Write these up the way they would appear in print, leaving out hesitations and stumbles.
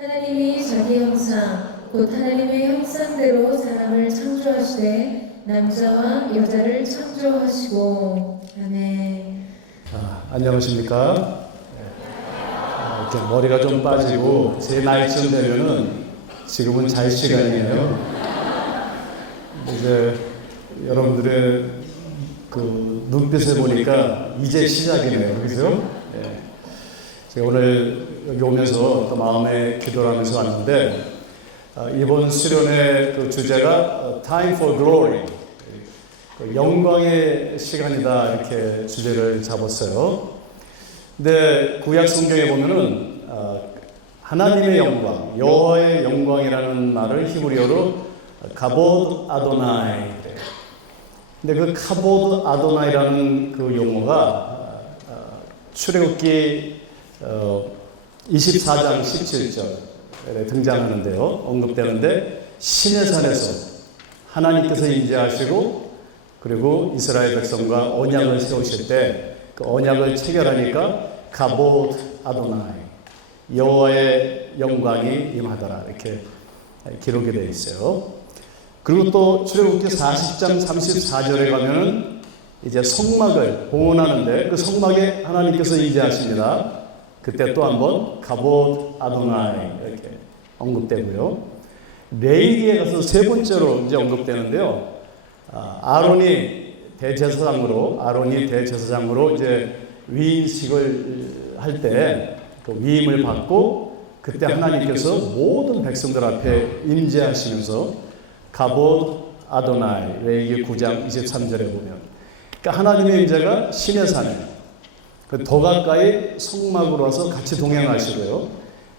하나님이 자기 형상 곧 하나님의 형상대로 사람을 창조하시되 남자와 여자를 창조하시고. 아멘. 안녕하십니까? 이렇게 머리가 좀 빠지고 제 나이쯤 되면은 지금은 잘 시간이에요. 이제 여러분들의 그 눈빛을 보니까 이제 시작이네요. 그죠? 예. 제가 오늘 여기 오면서 또 마음에 기도를 하면서 왔는데 이번 수련의 그 주제가 Time for Glory, 영광의 시간이다, 이렇게 주제를 잡았어요. 근데 구약 성경에 보면은 하나님의 영광, 여호와의 영광이라는 말을 히브리어로 가보드 아도나이. 근데 그 카보드 아도나이라는 그 용어가 출애굽기 24장 17절에 등장하는데요. 언급되는데, 신의 산에서 하나님께서 임재하시고 그리고 이스라엘 백성과 언약을 세우실 때 그 언약을 체결하니까 가보드 아도나이, 여호와의 영광이 임하더라, 이렇게 기록이 되어 있어요. 그리고 또 출애굽기 40장 34절에 가면은 이제 성막을 봉헌하는데 그 성막에 하나님께서 임재하십니다. 그때 또 한번 가보드 아도나이 이렇게 언급되고요. 레위기에 가서 세 번째로 이제 언급되는데요. 아론이 대제사장으로 이제 위임식을 할 때 그 위임을 받고 그때 하나님께서 모든 백성들 앞에 임재하시면서 가보드 아도나이, 레위기 9장 23절에 보면, 그러니까 하나님의 임재가 신의 산에 더 가까이 성막으로 와서 같이 동행하시고요.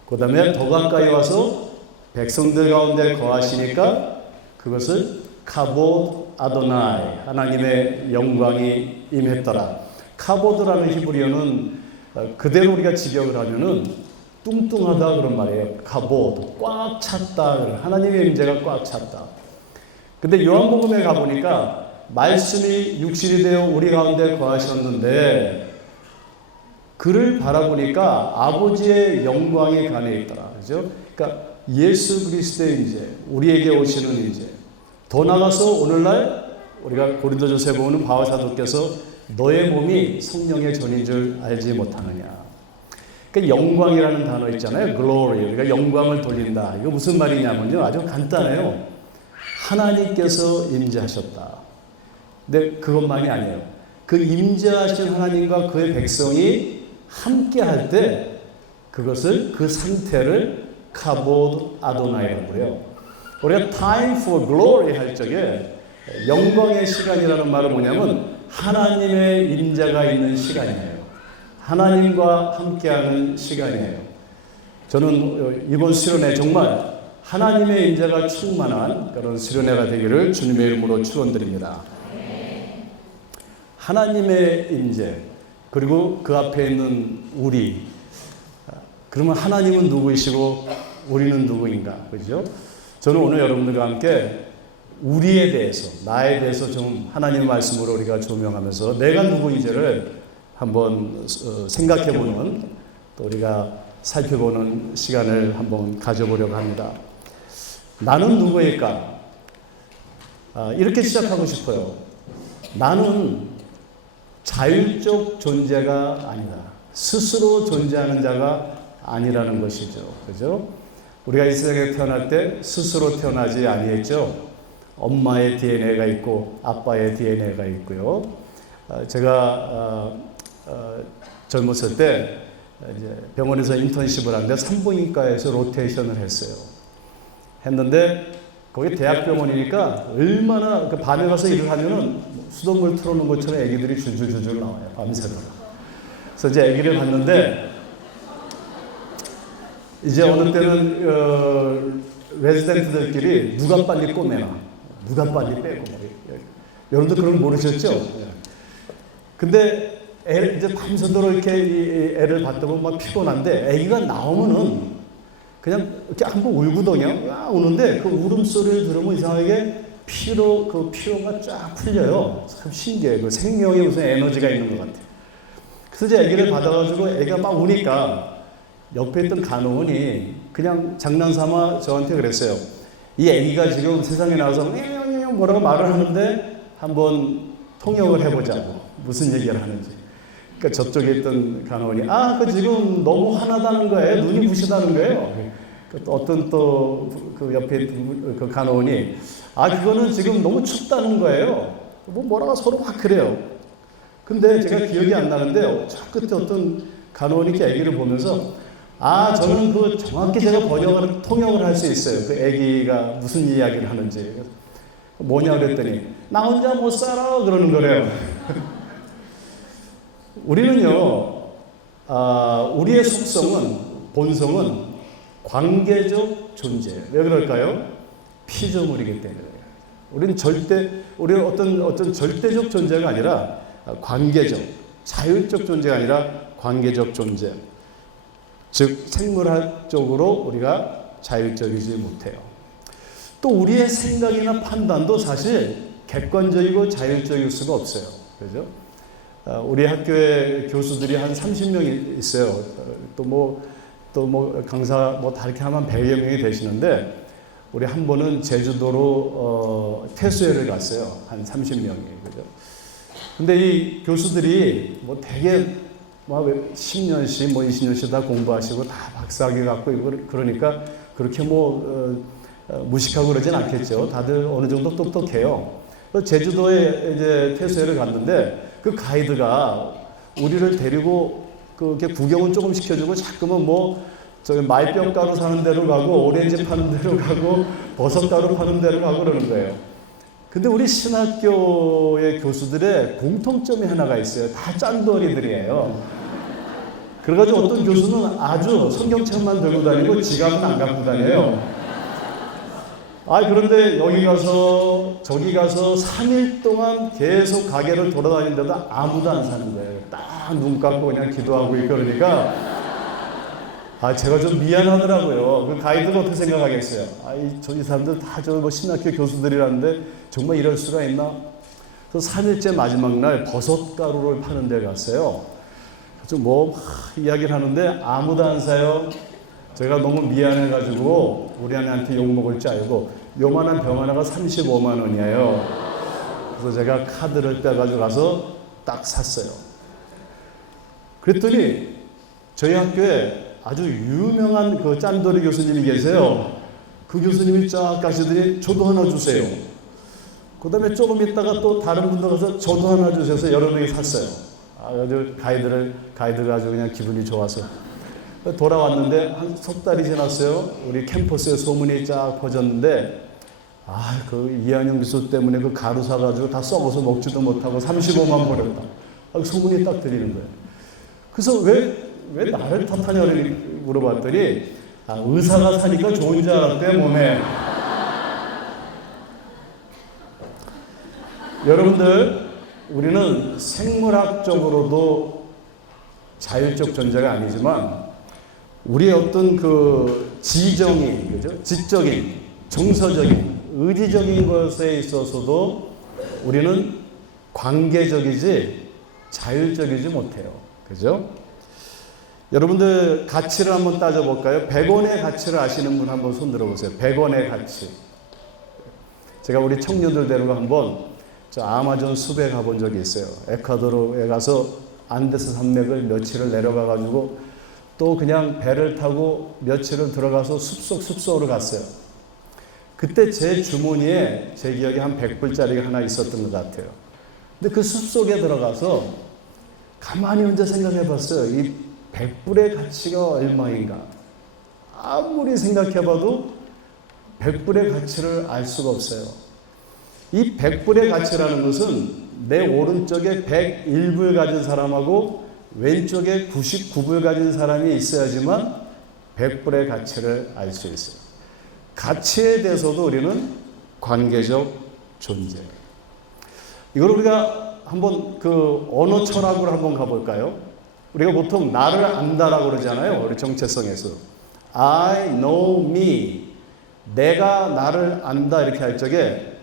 그 다음에 더 가까이 와서 백성들 가운데 거하시니까 그것을 가보드 아도나이, 하나님의 영광이 임했더라. 카보드라는 히브리어는 그대로 우리가 직역을 하면은 뚱뚱하다 그런 말이에요. 가보드, 꽉 찼다, 하나님의 임재가 꽉 찼다. 근데 요한복음에 가보니까 말씀이 육신이 되어 우리 가운데 거하셨는데 그를 바라보니까 아버지의 영광이 간에 있더라. 그죠? 그러니까 예수 그리스도의 임재, 우리에게 오시는 임재. 더 나가서 오늘날 우리가 고린도전서에 보면 바울 사도께서 너의 몸이 성령의 전인 줄 알지 못하느냐. 그러니까 영광이라는 단어 있잖아요. glory. 우리가 영광을 돌린다. 이거 무슨 말이냐면요, 아주 간단해요. 하나님께서 임재하셨다. 근데 그것만이 아니에요. 그 임재하신 하나님과 그의 백성이 함께 할 때 그것을, 그 상태를 카보드 아도나이라고 해요. 우리가 time for glory 할 적에 영광의 시간이라는 말은 뭐냐면 하나님의 임재가 있는 시간이에요. 하나님과 함께하는 시간이에요. 저는 이번 수련회 정말 하나님의 임재가 충만한 그런 수련회가 되기를 주님의 이름으로 축원드립니다. 하나님의 임재, 그리고 그 앞에 있는 우리. 그러면 하나님은 누구이시고 우리는 누구인가? 그죠? 저는 오늘 여러분들과 함께 우리에 대해서, 나에 대해서 좀 하나님의 말씀으로 우리가 조명하면서 내가 누구인지를 한번 생각해보는, 또 우리가 살펴보는 시간을 한번 가져보려고 합니다. 나는 누구일까? 이렇게 시작하고 싶어요. 나는 자율적 존재가 아니다. 스스로 존재하는 자가 아니라는 것이죠. 그죠? 우리가 이 세상에 태어날 때 스스로 태어나지 아니했죠. 엄마의 DNA가 있고 아빠의 DNA가 있고요. 제가 젊었을 때 이제 병원에서 인턴십을 하는데 산부인과에서 로테이션을 했는데 거기 대학병원이니까 얼마나 그 밤에 가서 일을 하면은 수돗물 틀어놓은 것처럼 애기들이 줄줄줄줄 나와요. 밤새도록. 그래서 이제 애기를 봤는데 이제 어느 때는 레지던트들끼리 누가 빨리 꼬매나, 누가 빨리 빼고. 여러분들 그런 거 모르셨죠? 근데 이제 밤새도록 이렇게 애를 봤다 보면 막 피곤한데 애기가 나오면은 그냥 이렇게 한번 울고덩이야 우는데 그 울음소리를 들으면 이상하게 피로가 쫙 풀려요. 참 신기해요. 그 생명에 무슨 에너지가 있는 것 같아요. 그래서 이제 아기를 받아가지고 애가 막 우니까 옆에 있던 간호원이 그냥 장난삼아 저한테 그랬어요. 이 애기가 지금 세상에 나와서 뭐라고 말을 하는데 한번 통역을 해보자고. 무슨 얘기를 하는지. 그러니까 저쪽에 있던 간호원이 그 지금 너무 화나다는 거예요. 눈이 부시다는 거예요. 어떤 또 그 옆에 그 간호원이 그거는 지금 너무 춥다는 거예요. 뭐라고 서로 막 그래요. 근데 제가 기억이 안 나는데 저 끝에 어떤 간호원이 그 아기를 보면서 저는 그 정확히 제가 통역을 할 수 있어요. 그 아기가 무슨 이야기를 하는지. 뭐냐 그랬더니 나 혼자 못 살아 그러는 거래요. 우리는요, 우리의 속성은 본성은 관계적 존재예요. 왜 그럴까요? 피조물이기 때문에. 우리는 어떤 절대적 존재가 아니라 관계적, 자율적 존재가 아니라 관계적 존재. 즉 생물학적으로 우리가 자율적이지 못해요. 또 우리의 생각이나 판단도 사실 객관적이고 자율적일 수가 없어요. 그죠? 우리 학교에 교수들이 한 30명이 있어요. 또 강사 다 이렇게 하면 100여 명이 되시는데 우리 한 번은 제주도로 퇴소회를 갔어요. 한 30명이. 그죠? 근데 이 교수들이 되게 10년씩 20년씩 다 공부하시고 다 박사학위 갖고 그러니까 그렇게 무식하고 그러진 않겠죠. 다들 어느 정도 똑똑해요. 제주도에 이제 퇴소회를 갔는데 그 가이드가 우리를 데리고 그렇게 구경은 조금 시켜주고 자꾸만 저기 말병가루 사는 데로 가고 오렌지 파는 데로 가고 버섯가루 파는 데로 가고 그러는 거예요. 근데 우리 신학교의 교수들의 공통점이 하나가 있어요. 다 짠돌이들이에요. 그래가지고 어떤 교수는 아주 성경책만 들고 다니고 지갑은 안 갖고 다녀요. 그런데 여기 가서 저기 가서 3일 동안 계속 가게를 돌아다니는데도 아무도 안 사는 거예요. 딱 눈 감고 그냥 기도하고 있고 그러니까 제가 좀 미안하더라고요. 그 가이드가 어떻게 생각하겠어요? 이 사람들 다 신학교 교수들이라는데 정말 이럴 수가 있나? 그래서 3일째 마지막 날 버섯가루를 파는 데 갔어요. 그래서 이야기를 하는데 아무도 안 사요. 제가 너무 미안해가지고 우리 아내한테 욕먹을 줄 알고 요만한 병 하나가 35만 원이에요. 그래서 제가 카드를 빼가지고 가서 딱 샀어요. 그랬더니 저희 학교에 아주 유명한 그 짠돌이 교수님이 계세요. 그 교수님이 쫙 가시더니 저도 하나 주세요. 그 다음에 조금 있다가 또 다른 분들 가서 저도 하나 주셔서 여러 명이 샀어요. 아주 가이드가 아주 그냥 기분이 좋아서. 돌아왔는데 한 석 달이 지났어요. 우리 캠퍼스에 소문이 쫙 퍼졌는데 그 이한영 교수 때문에 그 가루 사가지고 다 썩어서 먹지도 못하고 35만 버렸다. 소문이 딱 들리는 거예요. 그래서 왜 나를 탓하냐 물어봤더니 의사가 사니까 좋은 줄 알았대 몸에. 여러분들 우리는 생물학적으로도 자율적 존재가 아니지만 우리의 어떤 그 지적인, 정서적인, 의지적인 것에 있어서도 우리는 관계적이지 자율적이지 못해요. 그죠? 여러분들 가치를 한번 따져볼까요? 100원의 가치를 아시는 분 한번 손 들어보세요. 100원의 가치. 제가 우리 청년들 데리고 한번 아마존 숲에 가본 적이 있어요. 에콰도르에 가서 안데스 산맥을 며칠을 내려가가지고 또 그냥 배를 타고 며칠을 들어가서 숲속으로 갔어요. 그때 제 주머니에 제 기억에 한 100불짜리가 하나 있었던 것 같아요. 근데 그 숲속에 들어가서 가만히 혼자 생각해 봤어요. 이 100불의 가치가 얼마인가? 아무리 생각해봐도 100불의 가치를 알 수가 없어요. 이 100불의 가치라는 것은 내 오른쪽에 101불 가진 사람하고 왼쪽에 99불 가진 사람이 있어야지만 100불의 가치를 알 수 있어요. 가치에 대해서도 우리는 관계적 존재. 이걸 우리가 한번 그 언어 철학으로 한번 가볼까요? 우리가 보통 나를 안다라고 그러잖아요. 우리 정체성에서. I know me. 내가 나를 안다 이렇게 할 적에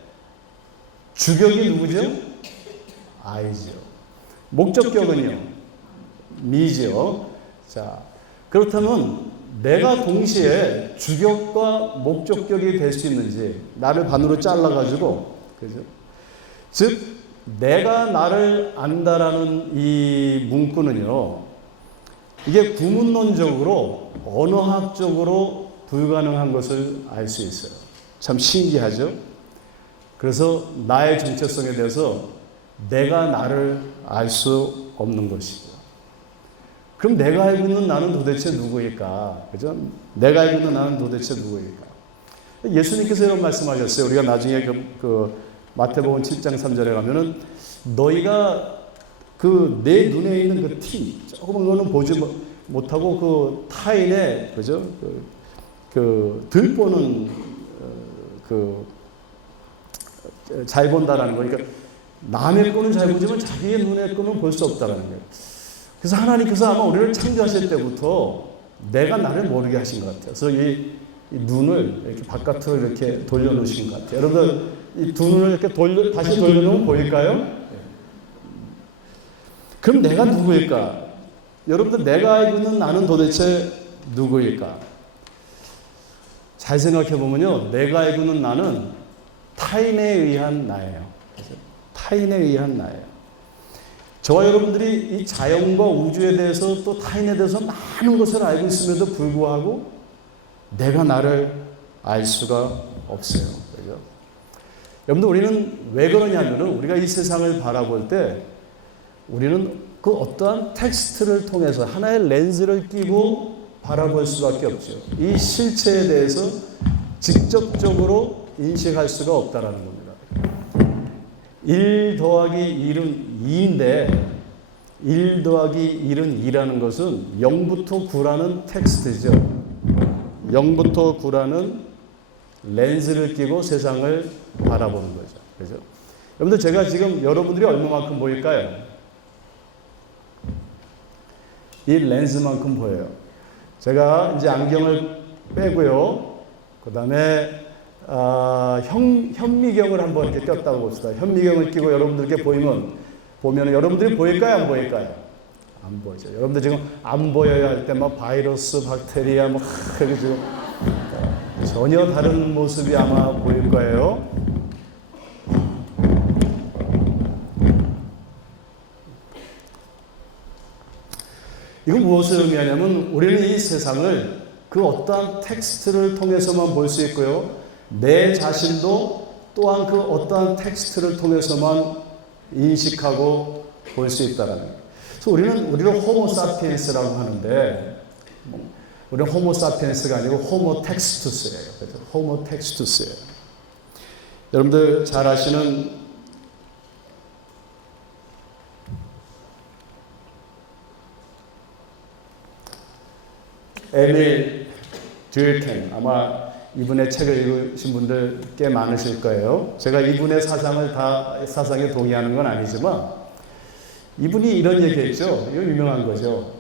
주격이 누구죠? I죠. 목적격은요? me죠. 자, 그렇다면 내가 동시에 주격과 목적격이 될 수 있는지, 나를 반으로 잘라가지고, 그죠? 즉, 내가 나를 안다라는 이 문구는요, 이게 구문론적으로, 언어학적으로 불가능한 것을 알 수 있어요. 참 신기하죠? 그래서 나의 정체성에 대해서 내가 나를 알 수 없는 것이죠. 그럼 내가 알고 있는 나는 도대체 누구일까? 그죠? 내가 알고 있는 나는 도대체 누구일까? 예수님께서 이런 말씀하셨어요. 우리가 나중에 그 마태복음 7장 3절에 가면은 너희가 그 내 눈에 있는 그 티, 조그만 거는 보지 못하고 그 타인의, 그죠? 들 보는, 잘 본다라는 거니까 남의 거는 잘 보지만 자기의 눈의 거는 볼 수 없다라는 거예요. 그래서 하나님께서 아마 우리를 창조하실 때부터 내가 나를 모르게 하신 것 같아요. 그래서 이 눈을 이렇게 바깥으로 이렇게 돌려놓으신 것 같아요. 여러분들 이 두 눈을 이렇게 다시 돌려놓으면 보일까요? 그럼 내가 누구일까? 여러분들 내가 알고 있는 나는 도대체 누구일까? 잘 생각해 보면요, 내가 알고 있는 나는 타인에 의한 나예요. 타인에 의한 나예요. 저와 여러분들이 이 자연과 우주에 대해서 또 타인에 대해서 많은 것을 알고 있음에도 불구하고 내가 나를 알 수가 없어요. 그죠? 여러분들 우리는 왜 그러냐면은 우리가 이 세상을 바라볼 때 우리는 그 어떠한 텍스트를 통해서 하나의 렌즈를 끼고 바라볼 수밖에 없죠. 이 실체에 대해서 직접적으로 인식할 수가 없다라는 겁니다. 1 더하기 1은 2인데 1 더하기 1은 2라는 것은 0부터 9라는 텍스트죠. 0부터 9라는 렌즈를 끼고 세상을 바라보는 거죠. 그죠? 여러분들 제가 지금 여러분들이 얼마만큼 보일까요? 이 렌즈만큼 보여요. 제가 이제 안경을 빼고요. 그 다음에 현미경을 한번 이렇게 꼈다고 봅시다. 현미경을 끼고 여러분들께 보면 여러분들이 보일까요? 안 보일까요? 안 보이죠. 여러분들 지금 안 보여야 할 때 막 바이러스, 박테리아 뭐 그게 지금 전혀 다른 모습이 아마 보일 거예요. 이건 무엇을 의미하냐면 우리는 이 세상을 그 어떠한 텍스트를 통해서만 볼 수 있고요. 내 자신도 또한 그 어떠한 텍스트를 통해서만 인식하고 볼 수 있다는 거예요. 그래서 우리를 호모 사피엔스라고 하는데 우리는 호모 사피엔스가 아니고 호모 텍스투스예요. 그렇죠? 호모 텍스투스예요. 여러분들 잘 아시는 에밀 듀얼켄, 아마 이분의 책을 읽으신 분들 꽤 많으실 거예요. 제가 이분의 사상에 동의하는 건 아니지만 이분이 이런 얘기했죠. 이거 유명한 거죠.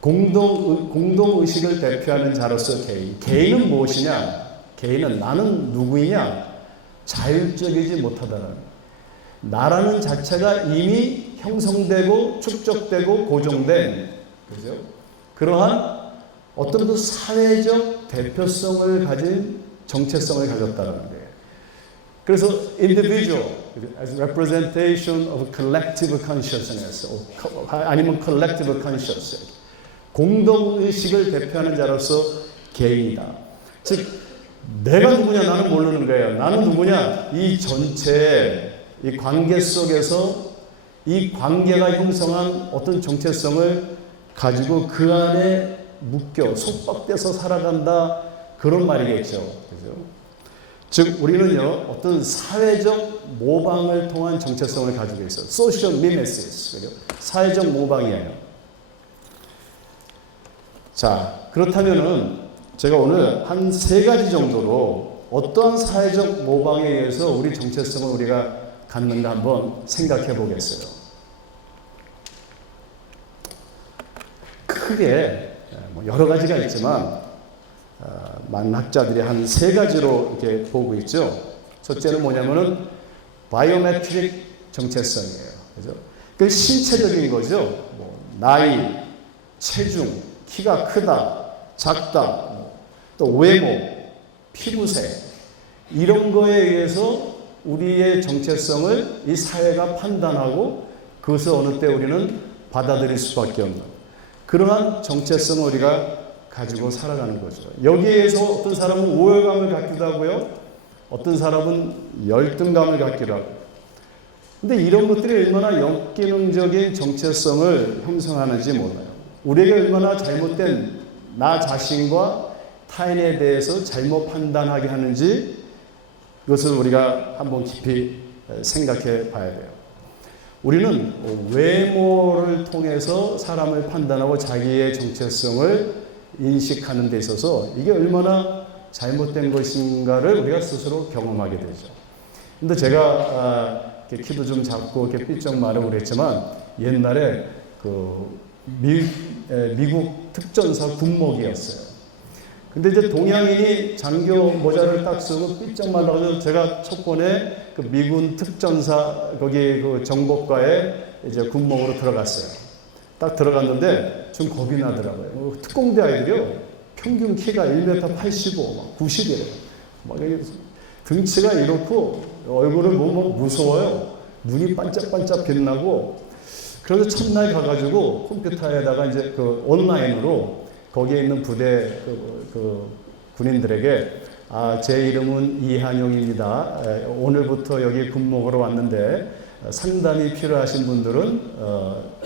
공동의식을 대표하는 자로서 개인. 개인은 무엇이냐? 개인은 나는 누구이냐? 자율적이지 못하다라는. 나라는 자체가 이미 형성되고 축적되고 고정된, 그죠? 그러한 어떤 그 사회적 대표성을 가진 정체성을 가졌다는 거예요. 그래서 individual as representation of collective consciousness, 아니면 collective consciousness, 공동의식을 대표하는 자로서 개인이다. 즉 내가 누구냐 나는 모르는 거예요. 나는 누구냐? 이 전체 이 관계 속에서 이 관계가 형성한 어떤 정체성을 가지고 그 안에 묶여 속박돼서 살아간다, 그런 말이겠죠. 그죠? 즉 우리는요 어떤 사회적 모방을 통한 정체성을 가지고 있어요. Social mimesis, 그죠? 사회적 모방이에요. 자, 그렇다면은 제가 오늘 한 3가지 정도로 어떠한 사회적 모방에 의해서 우리 정체성을 우리가 갖는가 한번 생각해 보겠어요. 크게 여러 가지가 있지만 많은 학자들이 한 3가지로 이렇게 보고 있죠. 첫째는 뭐냐면은 바이오메트릭 정체성이에요. 그죠? 그 신체적인 거죠. 뭐 나이, 체중, 키가 크다, 작다, 또 외모, 피부색 이런 거에 의해서 우리의 정체성을 이 사회가 판단하고 그것을 어느 때 우리는 받아들일 수밖에 없는 그러한 정체성을 우리가 가지고 살아가는 거죠. 여기에서 어떤 사람은 우월감을 갖기도 하고요. 어떤 사람은 열등감을 갖기도 하고. 근데 이런 것들이 얼마나 역기능적인 정체성을 형성하는지 몰라요. 우리에게 얼마나 잘못된 나 자신과 타인에 대해서 잘못 판단하게 하는지 이것을 우리가 한번 깊이 생각해 봐야 돼요. 우리는 외모를 통해서 사람을 판단하고 자기의 정체성을 인식하는 데 있어서 이게 얼마나 잘못된 것인가를 우리가 스스로 경험하게 되죠. 근데 제가 키도 좀 작고 이렇게 삐쩍 마르고 그랬지만 옛날에 미국 특전사 군목이었어요. 근데 이제 동양인이 장교 모자를 딱 쓰고 삐쩍 말라서 제가 촉권에 그 미군 특전사 거기 그 정복과에 이제 군목으로 들어갔어요. 딱 들어갔는데 좀 겁이 나더라고요. 특공대 아이들이요. 평균 키가 1m 85, 90이래요. 막 등치가 이렇고 얼굴을 보면 무서워요. 눈이 반짝반짝 빛나고. 그래서 첫날 가가지고 컴퓨터에다가 이제 그 온라인으로 거기에 있는 부대 그 군인들에게 제 이름은 이한용입니다. 오늘부터 여기 군목으로 왔는데 상담이 필요하신 분들은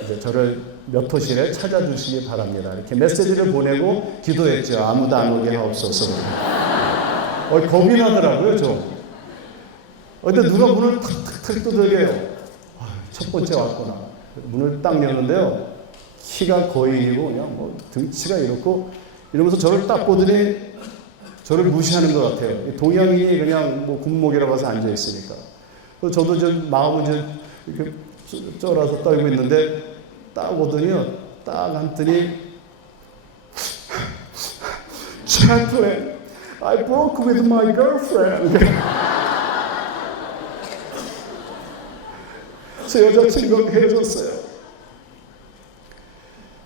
이제 저를 몇 호실에 찾아주시기 바랍니다. 이렇게 메시지를 보내고 기도했죠. 아무도 안 오게 하옵소서. 겁이 나더라고요, 좀. 근데 누가 문을 탁탁탁 두들겨요. 첫 번째 왔구나. 문을 딱 열는데요. 키가 거인이고 그냥 뭐 등치가 이렇고 이러면서 저를 딱 보더니 저를 무시하는 것 같아요. 동양인이 그냥 뭐 군목이라고 해서 앉아 있으니까. 그래서 저도 좀 마음은 좀 이렇게 쫄아서 떨고 있는데 딱 오더니요. 딱 앉더니 Chaplain, I broke with my girlfriend. 제 여자친구가 헤어졌어요.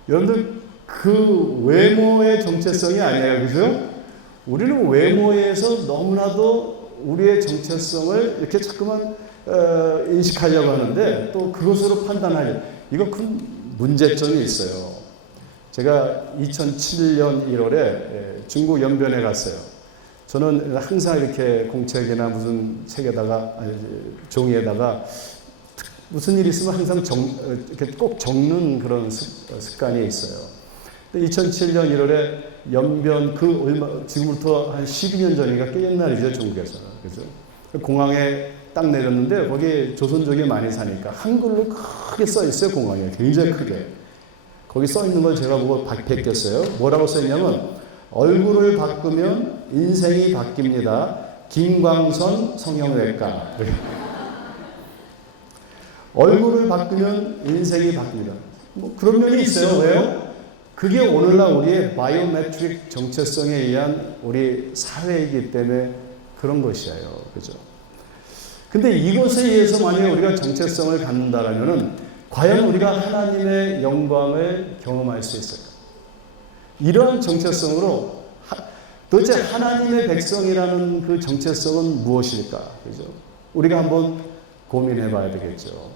여러분들 그 외모의 정체성이 아니에요. 그죠? 우리는 외모에서 너무나도 우리의 정체성을 이렇게 자꾸만 인식하려고 하는데 또 그것으로 판단하려고 이거 큰 문제점이 있어요. 제가 2007년 1월에 중국 연변에 갔어요. 저는 항상 이렇게 공책이나 무슨 책에다가 종이에다가 무슨 일이 있으면 항상 이렇게 꼭 적는 그런 습관이 있어요. 2007년 1월에 연변 지금부터 한 12년 전이니까 꽤 옛날이죠, 중국에서. 그죠? 공항에 딱 내렸는데 거기 조선족이 많이 사니까 한글로 크게 써 있어요, 공항에. 굉장히 크게. 거기 써 있는 걸 제가 보고 베꼈어요. 뭐라고 써 있냐면 얼굴을 바꾸면 인생이 바뀝니다. 김광선 성형외과. 얼굴을 바꾸면 인생이 바뀝니다. 뭐 그런 면이 있어요. 왜요? 그게 오늘날 우리의 바이오메트릭 정체성에 의한 우리 사회이기 때문에 그런 것이에요. 그죠? 근데 이것에 의해서 만약에 우리가 정체성을 갖는다라면은 과연 우리가 하나님의 영광을 경험할 수 있을까? 이러한 정체성으로 도대체 하나님의 백성이라는 그 정체성은 무엇일까? 그죠? 우리가 한번 고민해 봐야 되겠죠.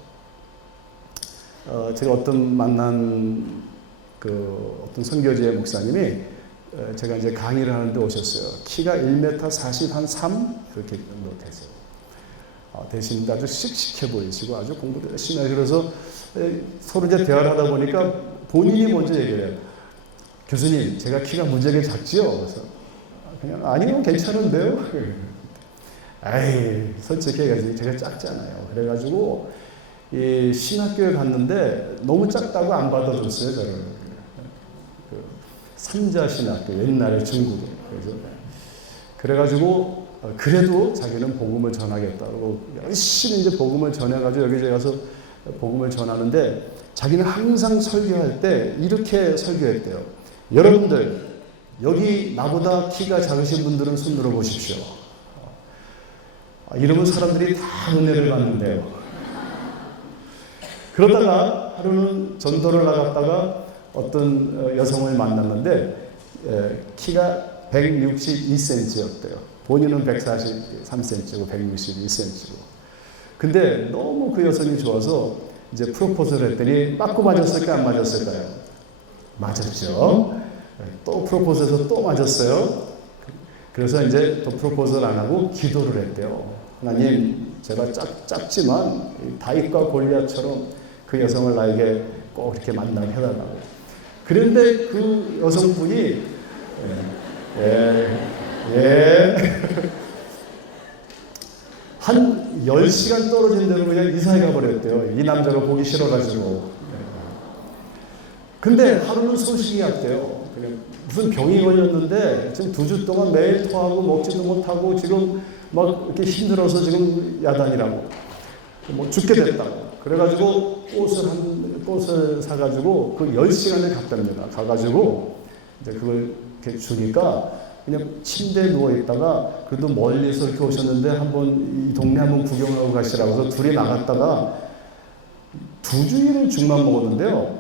제가 만난 어떤 선교지의 목사님이 제가 이제 강의를 하는데 오셨어요. 키가 1m 40, 한 3? 그렇게 정도 되세요. 대신 아주 씩씩해 보이시고 아주 공부도 열심히 하시고 그래서 서로 이제 대화를 하다 보니까 본인이 먼저 얘기를 해요. 교수님, 제가 키가 무지하게 작지요? 그래서 그냥 아니요, 괜찮은데요? 아이, 솔직히 제가 작잖아요. 그래가지고 이 신학교에 갔는데 너무 작다고 안 받아줬어요, 저를. 삼자신학교, 옛날에 중국에. 그래가지고 그래도 자기는 복음을 전하겠다고 열심히 이제 복음을 전해가지고 여기저기 가서 복음을 전하는데 자기는 항상 설교할 때 이렇게 설교했대요. 여러분들, 여기 나보다 키가 작으신 분들은 손 들어 보십시오. 이러면 사람들이 다 은혜를 받는데요. 그러다가 하루는 전도를 나갔다가 어떤 여성을 만났는데 키가 162cm였대요. 본인은 143cm고 162cm고. 근데 너무 그 여성이 좋아서 이제 프로포즈를 했더니 맞고 맞았을까 안 맞았을까요? 맞았죠. 또 프로포즈해서 또 맞았어요. 그래서 이제 또 프로포즈를 안 하고 기도를 했대요. 하나님, 제가 작지만 다윗과 골리앗처럼 그 여성을 나에게 꼭 이렇게 만나게 해달라고. 그런데 그 여성분이 한 10시간 떨어진 데로 그냥 이사해 가버렸대요. 이 남자가 보기 싫어가지고. 근데 하루는 소식이 왔대요. 무슨 병이 걸렸는데 지금 2주 동안 매일 토하고 먹지도 못하고 지금 막 이렇게 힘들어서 지금 야단이라고. 뭐 죽게 됐다고. 그래가지고 꽃을 사가지고 그 10시간을 갔답니다. 가가지고 이제 그걸 이렇게 주니까 그냥 침대에 누워있다가 그래도 멀리서 이렇게 오셨는데 한번 이 동네 한번 구경하고 가시라고 해서 둘이 나갔다가 2주일을 죽만 먹었는데요.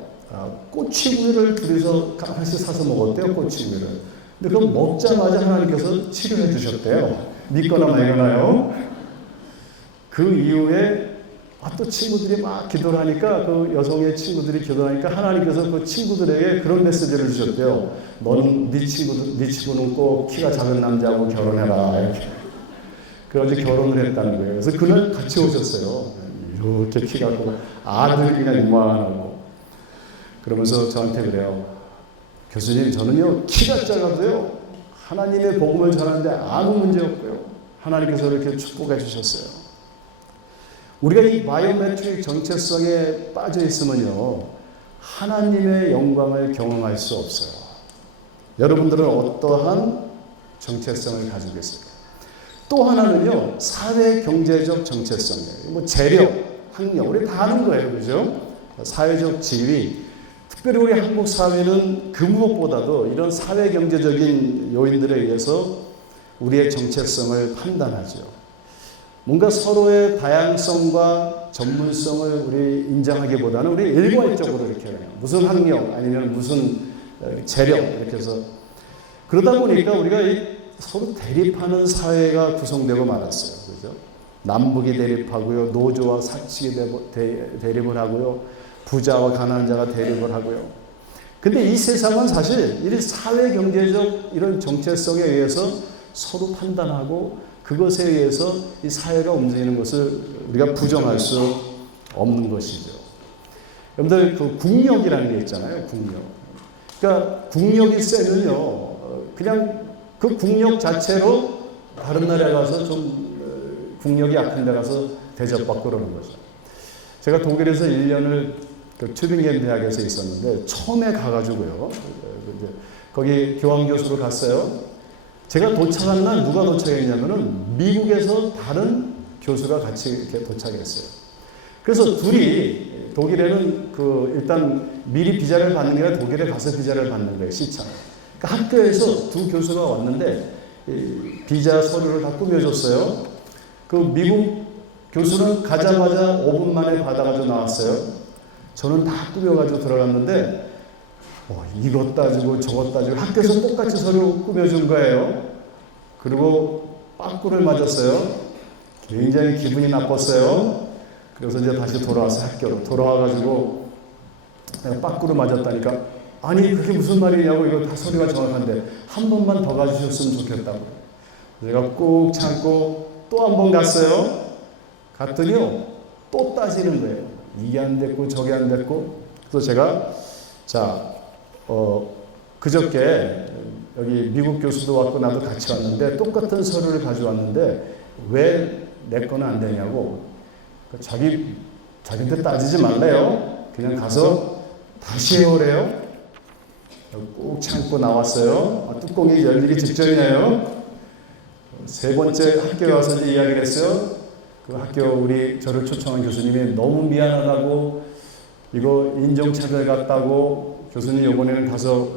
꼬치구이를 둘이서 하나씩 사서 먹었대요. 꼬치구이를. 근데 그럼 먹자마자 하나님께서 치료해 주셨대요. 믿거나 말거나요. 그 이후에 또 친구들이 막 기도를 하니까 그 여성의 친구들이 기도하니까 하나님께서 그 친구들에게 그런 메시지를 주셨대요. 너는 네 친구는 꼭 키가 작은 남자하고 결혼해라. 이렇게. 그래가지고 결혼을 했다는 거예요. 그래서 그날 같이 오셨어요. 이렇게 키가 크고 아들이 그냥 이만하고. 그러면서 저한테 그래요. 교수님, 저는요 키가 작아도요 하나님의 복음을 전하는데 아무 문제 없고요. 하나님께서 이렇게 축복해 주셨어요. 우리가 이 바이오메트릭 정체성에 빠져 있으면요 하나님의 영광을 경험할 수 없어요. 여러분들은 어떠한 정체성을 가지고 있을까요? 또 하나는요 사회 경제적 정체성이에요. 뭐 재력, 학력, 우리 다 아는 거예요, 그죠? 사회적 지위. 특별히 우리 한국 사회는 그 무엇보다도 이런 사회 경제적인 요인들에 의해서 우리의 정체성을 판단하죠. 뭔가 서로의 다양성과 전문성을 우리 인정하기보다는 우리 일괄적으로 이렇게 그냥 무슨 학력 아니면 무슨 재력 이렇게 해서 그러다 보니까 우리가 서로 대립하는 사회가 구성되고 말았어요. 그죠? 남북이 대립하고요. 노조와 사측이 대립을 하고요. 부자와 가난한 자가 대립을 하고요. 근데 이 세상은 사실 이 사회 경제적 이런 정체성에 의해서 서로 판단하고 그것에 의해서 이 사회가 움직이는 것을 우리가 부정할 수 없는 것이죠. 여러분들 그 국력이라는 게 있잖아요. 국력. 그러니까 국력이 세면요. 그냥 그 국력 자체로 다른 나라에 가서 좀 국력이 약한 데 가서 대접받고 그러는 거죠. 제가 독일에서 1년을 그 튜빙겐 대학에서 있었는데 처음에 가가지고요. 거기 교환교수로 갔어요. 제가 도착한 날 누가 도착했냐면은 미국에서 다른 교수가 같이 이렇게 도착했어요. 그래서 둘이 독일에는 그 일단 미리 비자를 받는 게 아니라 독일에 가서 비자를 받는 거예요. 시차. 그러니까 학교에서 두 교수가 왔는데 비자 서류를 다 꾸며줬어요. 그 미국 교수는 가자마자 5분 만에 받아가지고 나왔어요. 저는 다 꾸며가지고 들어갔는데 이것 따지고 저것 따지고 학교에서 똑같이 서류 꾸며준 거예요. 그리고 빠꾸를 맞았어요. 굉장히 기분이 나빴어요. 그래서 이제 다시 돌아와서 학교로 돌아와가지고 빠꾸를 맞았다니까 아니 그게 무슨 말이냐고 이거 다 서류가 정확한데 한 번만 더 가주셨으면 좋겠다고. 제가 꾹 참고 또 한 번 갔어요. 갔더니요 또 따지는 거예요. 이게 안 됐고 저게 안 됐고. 그래서 제가 그저께 여기 미국 교수도 왔고 나도 같이 왔는데 똑같은 서류를 가져왔는데 왜 내 거는 안 되냐고. 자기한테 따지지 말래요. 그냥 가서 다시 해오래요. 꾹 참고 나왔어요. 뚜껑이 열리기 직전이에요. 세 번째 학교에 와서 이제 이야기를 했어요. 그 학교 우리 저를 초청한 교수님이 너무 미안하다고 이거 인종차별 같다고 교수님 이번에는 가서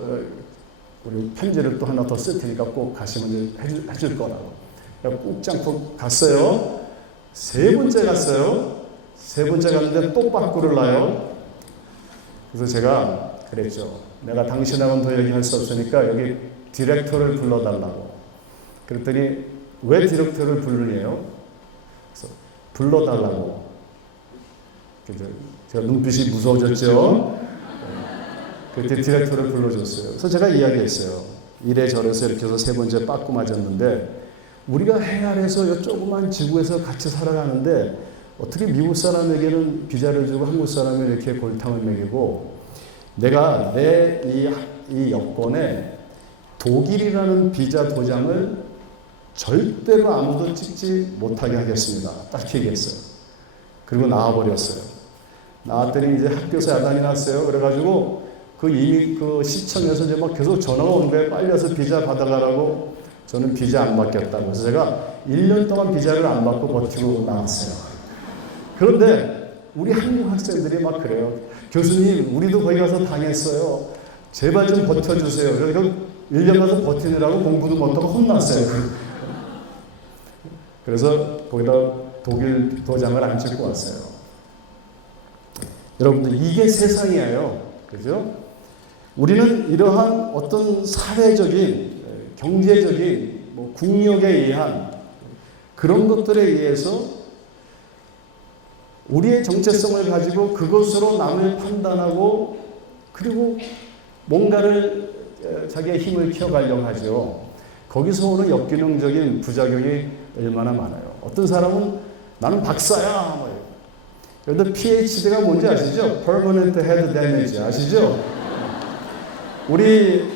우리 편지를 또 하나 더 쓸 테니까 꼭 가시면 해줄 거라고. 꾹 참고 갔어요. 세 번째 갔어요. 세 번째 갔는데 또 빠꾸를 놔요. 그래서 제가 그랬죠. 내가 당신하고는 더 얘기할 수 없으니까 여기 디렉터를 불러달라고. 그랬더니 왜 디렉터를 부르냐요? 그래서 불러달라고. 제가 눈빛이 무서워졌죠? 그때 디렉터를 불러줬어요. 그래서 제가 이야기했어요. 이래저래서 이렇게 해서 3번째 빠꾸 맞았는데 우리가 해 아래서 이 조그만 지구에서 같이 살아가는데 어떻게 미국 사람에게는 비자를 주고 한국 사람에 이렇게 골탕을 먹이고 내가 내 이 여권에 독일이라는 비자 도장을 절대로 아무도 찍지 못하게 하겠습니다. 딱 얘기했어요. 그리고 나와버렸어요. 나왔더니 이제 학교에서 야단이 났어요. 그래가지고 이미 시청에서 이제 막 계속 전화가 오는 거예요. 빨리 와서 비자 받아가라고. 저는 비자 안 받겠다고. 그래서 제가 1년 동안 비자를 안 받고 버티고 나왔어요. 그런데 우리 한국 학생들이 막 그래요. 교수님, 우리도 거기 가서 당했어요. 제발 좀 버텨주세요. 그래서 1년 가서 버티느라고 공부도 못하고 혼났어요. 그래서 거기다 독일 도장을 안 찍고 왔어요. 여러분들, 이게 세상이에요. 그죠? 우리는 이러한 어떤 사회적인, 경제적인, 국력에 의한 그런 것들에 의해서 우리의 정체성을 가지고 그것으로 남을 판단하고 그리고 뭔가를 자기의 힘을 키워가려고 하죠. 거기서 오는 역기능적인 부작용이 얼마나 많아요. 어떤 사람은 나는 박사야. 그런데 PhD가 뭔지 아시죠? Permanent Head Damage 아시죠? 우리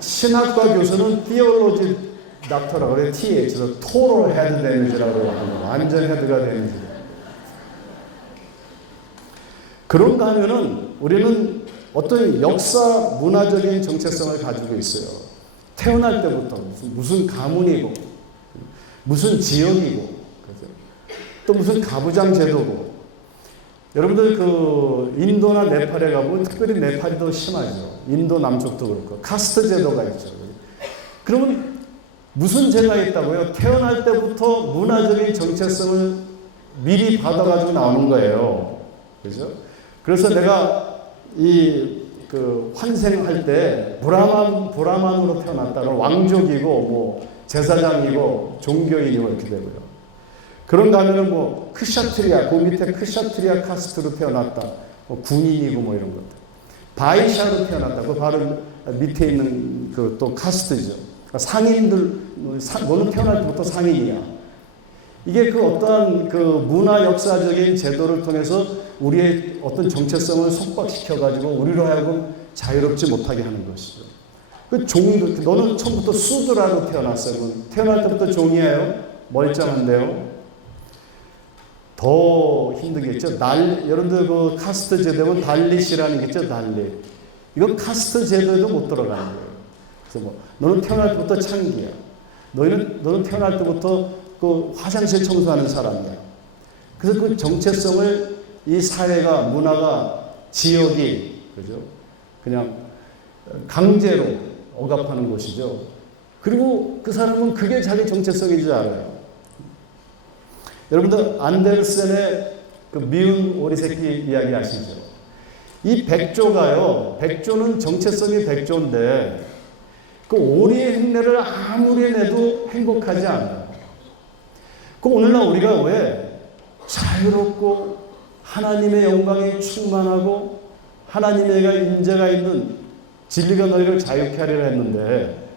신학과 교수는 Theology Doctor라고 그래요. TH, Total Head Damage라고 하는 완전 헤드가 되는 그런가 하면은 우리는 어떤 역사 문화적인 정체성을 가지고 있어요. 태어날 때부터 무슨 가문이고 무슨 지역이고 그렇죠? 또 무슨 가부장 제도고 여러분들 인도나 네팔에 가보면 특별히 네팔이 더 심하죠. 인도 남쪽도 그렇고 카스트 제도가 있죠. 그러면 무슨 죄가 있다고요? 태어날 때부터 문화적인 정체성을 미리 받아가지고 나오는 거예요. 그죠? 그래서 내가 환생할 때 브라만으로 태어났다가 왕족이고 제사장이고 종교인이고 이렇게 되고요. 그런가 하면은 크샤트리아, 그 밑에 크샤트리아 카스트로 태어났다. 군인이고 이런 것들. 바이샤로 태어났다. 그 바로 밑에 있는 또 카스트죠. 그러니까 상인들, 너는 태어날 때부터 상인이야. 이게 어떠한 문화 역사적인 제도를 통해서 우리의 어떤 정체성을 속박시켜가지고 우리로 하여금 자유롭지 못하게 하는 것이죠. 너는 처음부터 수드라로 태어났어요. 태어날 때부터 종이에요. 멀쩡한데요. 더 힘들겠죠. 여러분들 카스트 제도는 달릿이라는 게 있죠. 달릿. 이건 카스트 제도에도 못 들어가는 거예요. 그래서 너는 태어날 때부터 창기야. 너는 태어날 때부터 화장실 청소하는 사람이야. 그래서 정체성을 이 사회가, 문화가, 지역이, 그죠? 그냥 강제로 억압하는 것이죠. 그리고 그 사람은 그게 자기 정체성인 줄 알아요. 여러분들, 안데르센의 미운 오리새끼 이야기 아시죠? 이 백조는 정체성이 백조인데, 오리의 흉내를 아무리 내도 행복하지 않아요. 오늘날 우리가 왜 자유롭고 하나님의 영광이 충만하고 하나님의 인재가 있는 진리가 너희를 자유케 하리라 했는데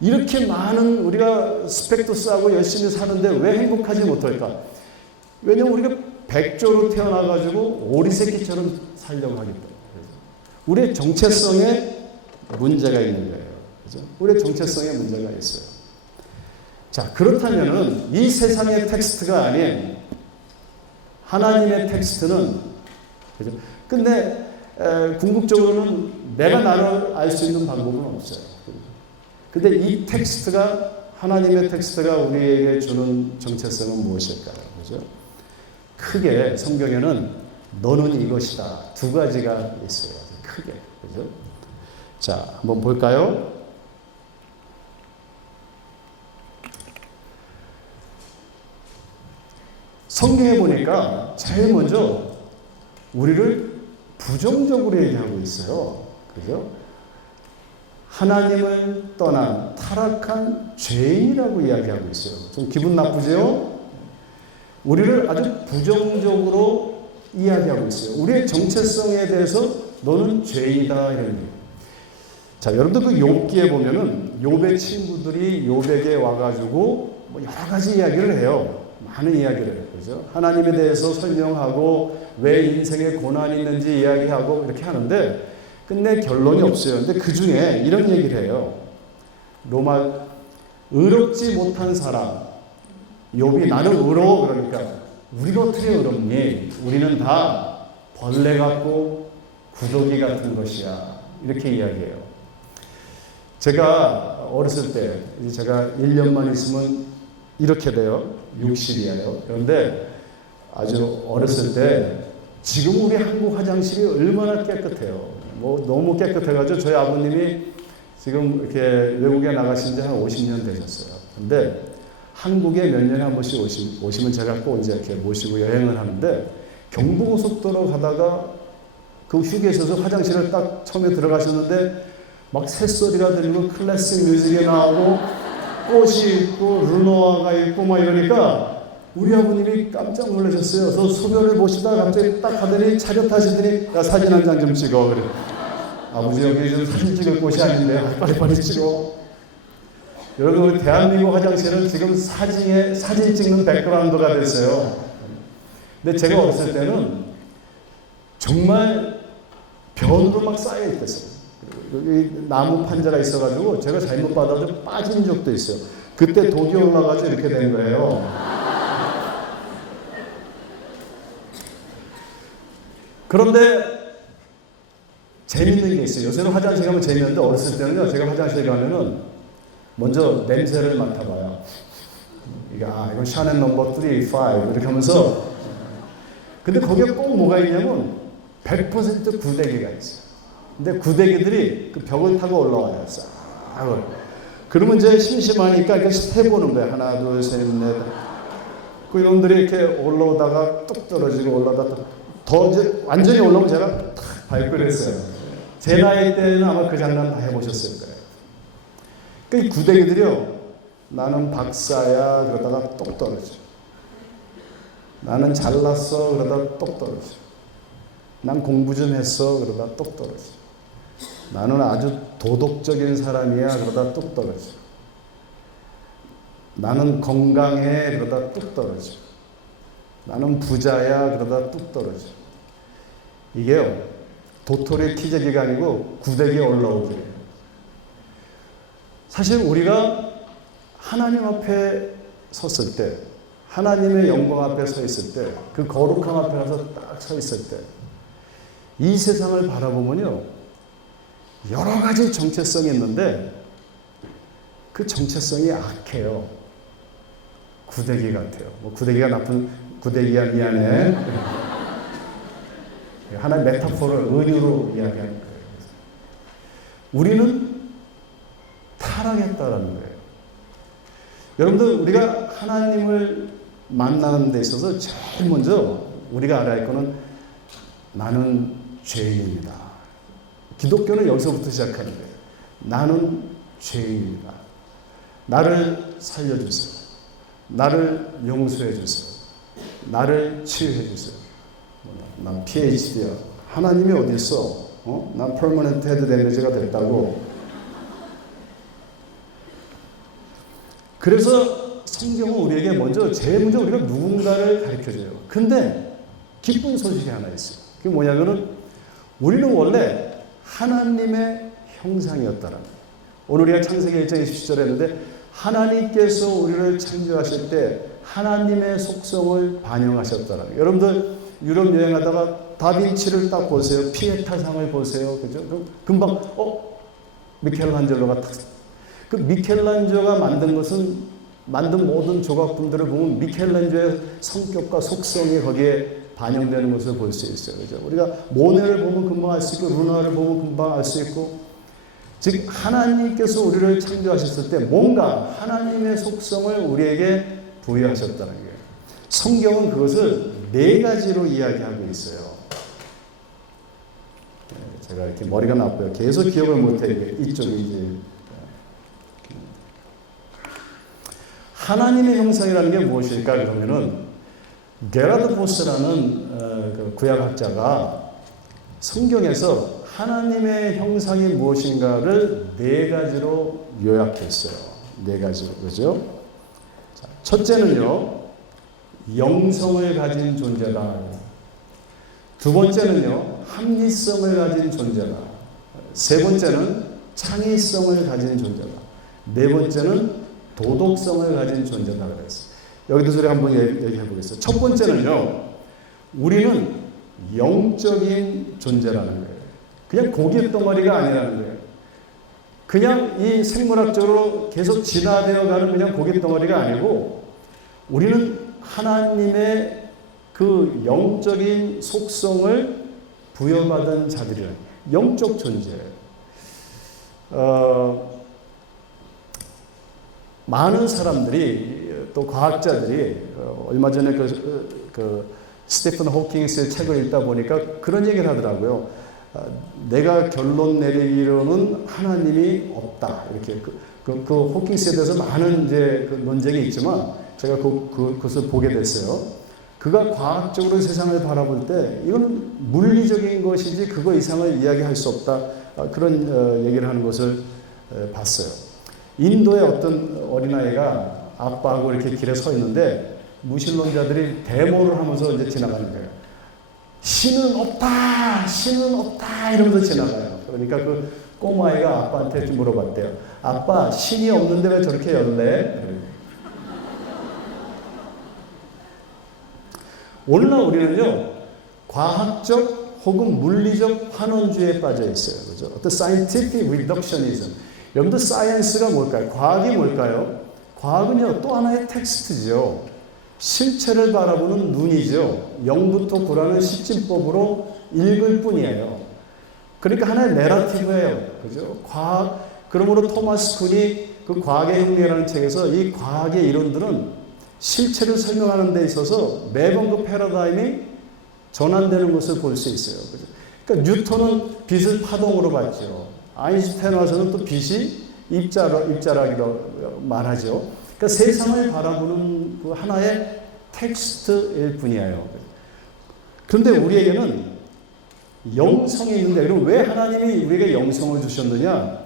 이렇게 많은 우리가 스펙도 쌓고 열심히 사는데 왜 행복하지 못할까? 왜냐하면 우리가 백조로 태어나가지고 오리새끼처럼 살려고 하기 때문에 우리의 정체성에 문제가 있는 거예요. 그죠? 우리의 정체성에 문제가 있어요. 자, 그렇다면은 이 세상의 텍스트가 아닌 하나님의 텍스트는, 그죠? 근데 궁극적으로는 내가 나를 알 수 있는 방법은 없어요. 근데 이 텍스트가, 하나님의 텍스트가 우리에게 주는 정체성은 무엇일까요? 그죠? 크게 성경에는 너는 이것이다. 2가지가 있어요. 크게. 그죠? 자, 한번 볼까요? 성경에 보니까 제일 먼저 우리를 부정적으로 얘기하고 있어요. 그죠? 하나님을 떠난 타락한 죄인이라고 이야기하고 있어요. 좀 기분 나쁘죠? 우리를 아주 부정적으로 이야기하고 있어요. 우리의 정체성에 대해서 너는 죄인이다 이런 얘기. 자, 여러분들 그 욥기에 보면은 욥의 친구들이 욥에게 와가지고 뭐 여러 가지 이야기를 해요. 많은 이야기를 해요. 그죠? 하나님에 대해서 설명하고 왜 인생에 고난이 있는지 이야기하고 이렇게 하는데 끝내 결론이 없어요. 근데 그 중에 이런 얘기를 해요. 로마 의롭지 못한 사람 욥이 나는 의로워 그러니까 우리가 어떻게 의롭니? 우리는 다 벌레 같고 구더기 같은 것이야. 이렇게 이야기해요. 제가 어렸을 때 이제 제가 1년만 있으면 이렇게 돼요. 60이에요. 그런데 아주 어렸을 때 지금 우리 한국 화장실이 얼마나 깨끗해요. 뭐 너무 깨끗해가지고 저희 아버님이 지금 이렇게 외국에 나가신 지 한 50년 되셨어요. 근데 한국에 몇 년에 한 번씩 오시면 제가 꼭 이제 이렇게 모시고 여행을 하는데 경부고속도로 가다가 그 휴게소에서 화장실을 딱 처음에 들어가셨는데 막 새소리가 들리고 클래식 뮤직이 나오고 꽃이 있고 르노아가 있고 막 이러니까 우리 아버님이 깜짝 놀라셨어요. 그래서 소변을 보시다가 갑자기 딱 하더니 차렷하시더니 야, 사진 한 장 좀 찍어. 그래. 아버지 여기 좀 사진 찍을 곳이 아닌데 빨리빨리 찍어. 여러분 우리 대한민국 화장실은 지금 사진 찍는 백그라운드가 됐어요. 근데 제가 어렸을 때는 정말 변으로 막 쌓여 있었어요. 여기 나무 판자가 있어가지고 제가 잘못 받아서 빠진 적도 있어요. 그때 독이 올라가지고 이렇게 된 거예요. 그런데 재밌는 게 있어요. 요새는 화장실 가면 재밌는데 어렸을 때는요. 제가 화장실 가면은 먼저 냄새를 맡아봐요. 이건 샤넬 넘버 3, 5 이렇게 하면서 근데 거기에 꼭 뭐가 있냐면 100% 구데기가 있어요. 근데 구데기들이 그 벽을 타고 올라와요. 싹. 그러면 이제 심심하니까 이렇게 해보는 거예요. 하나, 둘, 셋, 넷. 그 이놈들이 이렇게 올라오다가 뚝 떨어지고 올라다가 더 이제 완전히 올라오면 제가 탁 밟고 그랬어요. 제 나이 때는 아마 그 장난 다 해보셨을 거예요. 그 구데기들이요. 나는 박사야 그러다가 똑 떨어져. 나는 잘났어 그러다가 똑 떨어져. 난 공부 좀 했어 그러다 똑 떨어져. 나는 아주 도덕적인 사람이야 그러다 뚝 떨어져. 나는 건강해 그러다 뚝 떨어져. 나는 부자야 그러다 뚝 떨어져. 이게요 도토리 키재기가 아니고 구데기에 올라오기예요. 사실 우리가 하나님 앞에 섰을 때 하나님의 영광 앞에 서 있을 때 그 거룩함 앞에 가서 딱 서 있을 때 이 세상을 바라보면요 여러 가지 정체성이 있는데 그 정체성이 악해요. 구데기 같아요. 뭐 구데기가 나쁜 구데기야 미안해. 하나의 메타포를 은유로 이야기하는 거예요. 우리는 타락했다라는 거예요. 여러분들 우리가 하나님을 만나는 데 있어서 제일 먼저 우리가 알아야 할 거는 나는 죄인입니다. 기독교는 여기서부터 시작하는 거예요. 나는 죄인입니다. 나를 살려주세요. 나를 용서해 주세요. 나를 치유해 주세요. 난 PhD야. 하나님이 어디 있어? 난 퍼머넌트 헤드 데미지가 됐다고. 그래서 성경은 우리에게 제일 먼저 우리가 누군가를 가르쳐줘요. 근데 기쁜 소식이 하나 있어요. 그게 뭐냐면은 우리는 원래 하나님의 형상이었다는 거예요. 오늘 우리가 창세기 1장 27절에 했는데 하나님께서 우리를 창조하실 때 하나님의 속성을 반영하셨다는 거예요. 여러분들 유럽 여행하다가 다빈치를 딱 보세요. 피에타상을 보세요. 그죠? 그럼 금방 미켈란젤로가 딱 그 미켈란젤로가 만든 모든 조각품들을 보면 미켈란젤로의 성격과 속성이 거기에 반영되는 것을 볼 수 있어요. 그죠? 우리가 모네를 보면 금방 알 수 있고 르누아를 보면 금방 알 수 있고 즉 하나님께서 우리를 창조하셨을 때 뭔가 하나님의 속성을 우리에게 부여하셨다는 거예요. 성경은 그것을 네 가지로 이야기하고 있어요. 제가 이렇게 머리가 나빠요. 계속 기억을 못해. 이쪽이 이제 하나님의 형상이라는 게 무엇일까? 그러면은 게라드 보스라는 그 구약학자가 성경에서 하나님의 형상이 무엇인가를 네 가지로 요약했어요. 네 가지로, 그죠? 자, 첫째는요, 영성을 가진 존재다. 두 번째는요, 합리성을 가진 존재다. 세 번째는 창의성을 가진 존재다. 네 번째는 도덕성을 가진 존재다 그랬어요. 여기도 소리 한번 얘기해 보겠습니다. 첫 번째는요, 우리는 영적인 존재라는 거예요. 그냥 고기 덩어리가 아니라는 거예요. 그냥 이 생물학적으로 계속 진화되어 가는 그냥 고기 덩어리가 아니고, 우리는 하나님의 그 영적인 속성을 부여받은 자들이라, 영적 존재예요. 많은 사람들이, 또 과학자들이 얼마 전에 그 스티븐 호킹스의 책을 읽다 보니까 그런 얘기를 하더라고요. 내가 결론 내리기로는 하나님이 없다. 이렇게 그 호킹스에 대해서 많은 이제 그 논쟁이 있지만 제가 그것을 보게 됐어요. 그가 과학적으로 세상을 바라볼 때 이건 물리적인 것이지 그거 이상을 이야기할 수 없다. 그런 얘기를 하는 것을 봤어요. 인도의 어떤 어린아이가 아빠하고 이렇게 길에 서 있는데 무신론자들이 데모를 하면서 이제 지나가는 거예요. 신은 없다! 신은 없다! 이러면서 지나가요. 그러니까 그 꼬마아이가 아빠한테 물어봤대요. 아빠, 신이 없는데 왜 저렇게 열래? 오늘날 우리는요, 과학적 혹은 물리적 환원주의에 빠져 있어요. 그죠? 어떤 scientific reductionism. 여러분들 사이언스가 뭘까요? 과학이 뭘까요? 과학은요, 또 하나의 텍스트죠. 실체를 바라보는 눈이죠. 0부터 9라는 십진법으로 읽을 뿐이에요. 그러니까 하나의 내러티브예요. 그죠? 과학. 그러므로 토마스 쿤이 그 과학의 혁명이라는 책에서 이 과학의 이론들은 실체를 설명하는 데 있어서 매번 그 패러다임이 전환되는 것을 볼 수 있어요. 그죠? 그러니까 뉴턴은 빛을 파동으로 봤죠. 아인슈타인 와서는 또 빛이 입자라기도 말하죠. 그러니까 세상을 바라보는 그 하나의 텍스트일 뿐이에요. 그런데 우리에게는 영성이 있는데, 그럼 왜 하나님이 우리에게 영성을 주셨느냐?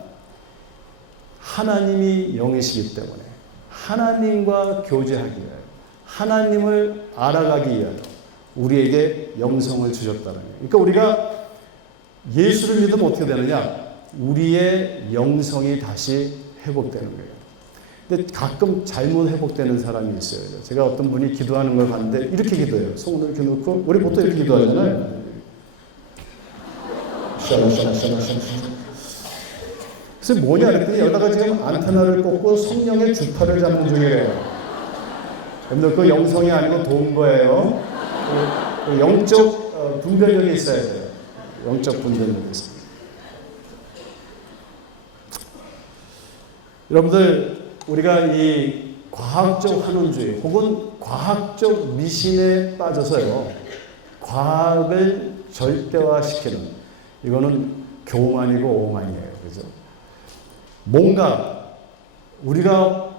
하나님이 영이시기 때문에 하나님과 교제하기 위하여, 하나님을 알아가기 위하여 우리에게 영성을 주셨다는 거예요. 그러니까 우리가 예수를 믿으면 어떻게 되느냐? 우리의 영성이 다시 회복되는 거예요. 근데 가끔 잘못 회복되는 사람이 있어요. 제가 어떤 분이 기도하는 걸 봤는데 이렇게 기도해요. 손을 이렇게 놓고, 우리 보통 이렇게 기도하잖아요. 그래서 뭐냐 그랬더니 여기다가 지금 안테나를 꽂고 성령의 주파를 잡는 중이래요. 여러분들 그 영성이 아니고 도운 거예요. 그 영적 분별력이 있어야 돼요. 영적 분별력이 있어요. 여러분들, 우리가 이 과학적 환원주의 혹은 과학적 미신에 빠져서요, 과학을 절대화시키는, 이거는 교만이고 오만이에요. 그죠? 뭔가 우리가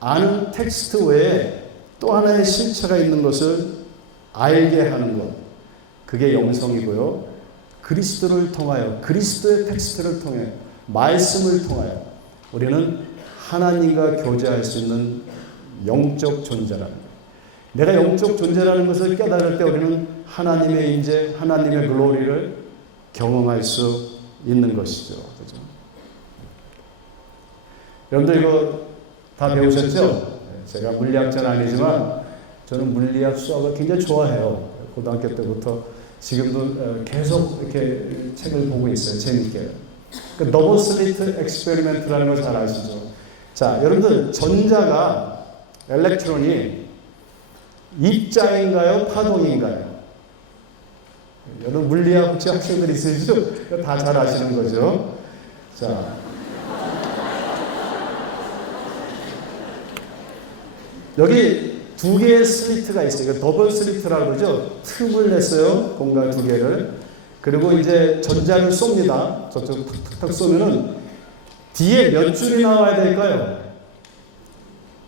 아는 텍스트 외에 또 하나의 실체가 있는 것을 알게 하는 것, 그게 영성이고요. 그리스도를 통하여, 그리스도의 텍스트를 통해, 말씀을 통하여 우리는 하나님과 교제할 수 있는 영적 존재라는 거예요. 내가 영적 존재라는 것을 깨달을 때 우리는 하나님의 임재, 하나님의 글로리를 경험할 수 있는 것이죠. 그죠? 여러분들 이거 다 배우셨죠? 제가 물리학자는 아니지만 저는 물리학 수학을 굉장히 좋아해요. 고등학교 때부터 지금도 계속 이렇게 책을 보고 있어요. 재밌게. 그 더블 슬리트 엑스페리멘트라는 걸 잘 아시죠? 자, 여러분들 전자가, 엘렉트론이 입자인가요? 파동인가요? 여러분 물리학 혹시 학생들 있으시죠? 다 잘 아시는 거죠? 자, 여기 두 개의 슬리트가 있어요. 더블 슬리트라고 그러죠? 틈을 냈어요. 공간 두 개를. 그리고 이제 전자를 쏩니다. 저쪽 탁탁탁 쏘면은 뒤에 몇 줄이 나와야 될까요?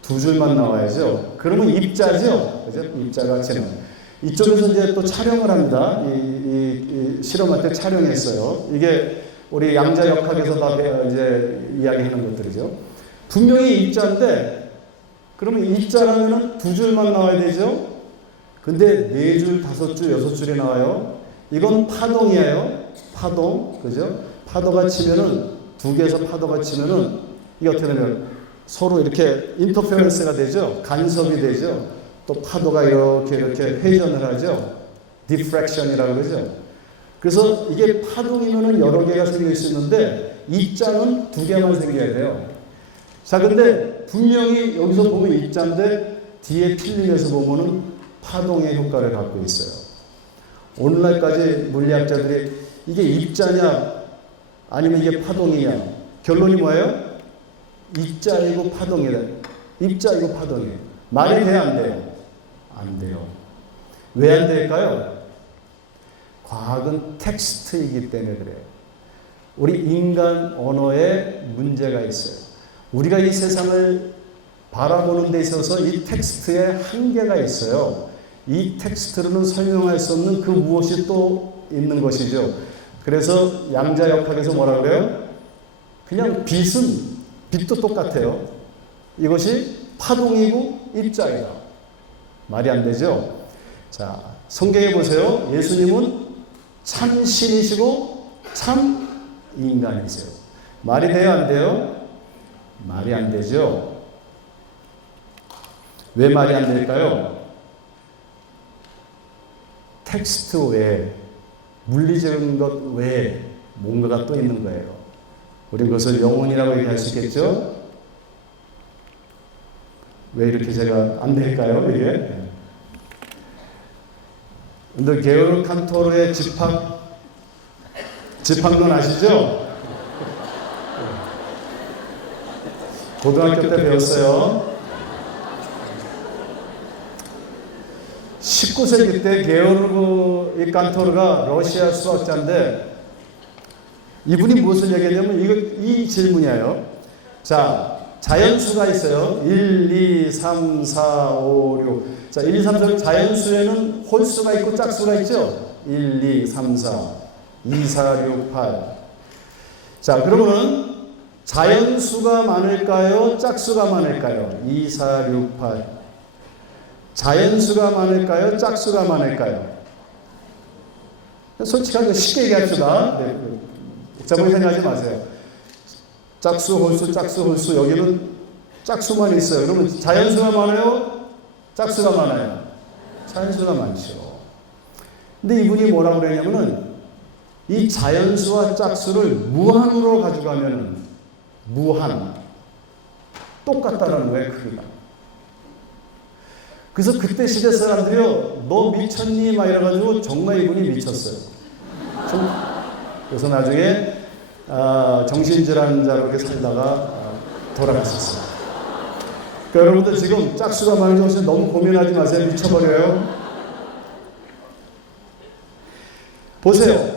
2줄만 나와야죠. 그러면 입자죠. 그죠? 입자가 지금 이쪽에서 이제 또 촬영을 합니다. 이 실험할 때 촬영했어요. 이게 우리 양자역학에서 다 이제 이야기하는 것들이죠. 분명히 입자인데 그러면 입자라면은 2줄만 나와야 되죠. 근데 4줄, 5줄, 6줄이 나와요. 이건 파동이에요. 파동. 그죠? 파도가 치면은 2개에서 파도가 치면은 이게 어떻게 되면 서로 이렇게 인터페런스가 되죠. 간섭이 되죠. 또 파도가 이렇게 회전을 하죠. 디프렉션이라고 그러죠. 그래서 이게 파동이면은 여러 개가 생길 수 있는데 입자는 2개만 생겨야 돼요. 자, 근데 분명히 여기서 보면 입자인데 뒤에 필름에서 보면은 파동의 효과를 갖고 있어요. 오늘날까지 물리학자들이 이게 입자냐 아니면 이게 파동이냐 결론이 뭐예요? 입자이고 파동이다. 입자이고 파동이에요. 말이 돼요, 안 돼요? 안 돼요. 왜 안 될까요? 과학은 텍스트이기 때문에 그래요. 우리 인간 언어에 문제가 있어요. 우리가 이 세상을 바라보는 데 있어서 이 텍스트에 한계가 있어요. 이 텍스트로는 설명할 수 없는 그 무엇이 또 있는 것이죠. 그래서 양자역학에서 뭐라 그래요? 그냥 빛도 똑같아요. 이것이 파동이고 입자이다. 말이 안 되죠? 자, 성경에 보세요. 예수님은 참 신이시고 참 인간이세요. 말이 돼요, 안 돼요? 말이 안 되죠? 왜 말이 안 될까요? 텍스트 외에, 물리적인 것 외에 뭔가가 또 있는 거예요. 우리 그것을 영혼이라고 얘기할 수 있겠죠? 왜 이렇게 제가 안 될까요, 이게? 근데 게오르 칸토르의 집합론 아시죠? 고등학교 때 배웠어요. 19세기 때 게오르 칸토르가 러시아 수학자인데 이분이 무엇을 얘기했냐면 이 질문이에요. 자, 자연수가 있어요. 1, 2, 3, 4, 5, 6. 자, 1, 2, 3, 4 자연수에는 홀수가 있고 짝수가 있죠. 1, 2, 3, 4, 2, 4, 6, 8. 자, 그러면은 자연수가 많을까요? 짝수가 많을까요? 2, 4, 6, 8. 자연수가 많을까요? 짝수가 많을까요? 솔직하게 쉽게 얘기합시다. 네. 복잡하게 생각하지 마세요. 짝수, 홀수, 여기는 짝수만 있어요. 그러면 자연수가 많아요? 짝수가 많아요? 자연수가 많죠. 근데 이분이 뭐라고 그러냐면은 이 자연수와 짝수를 무한으로 가져가면은 무한. 똑같다라는 거예요, 크기가. 그래서 그때 시대 사람들이요, 너 미쳤니? 막 이래가지고 정말 이분이 미쳤어요. 그래서 나중에 정신질환자로 이렇게 살다가 돌아갔었어요. 그러니까 여러분들 지금 짝수가 많은 것을 너무 고민하지 마세요. 미쳐버려요. 보세요.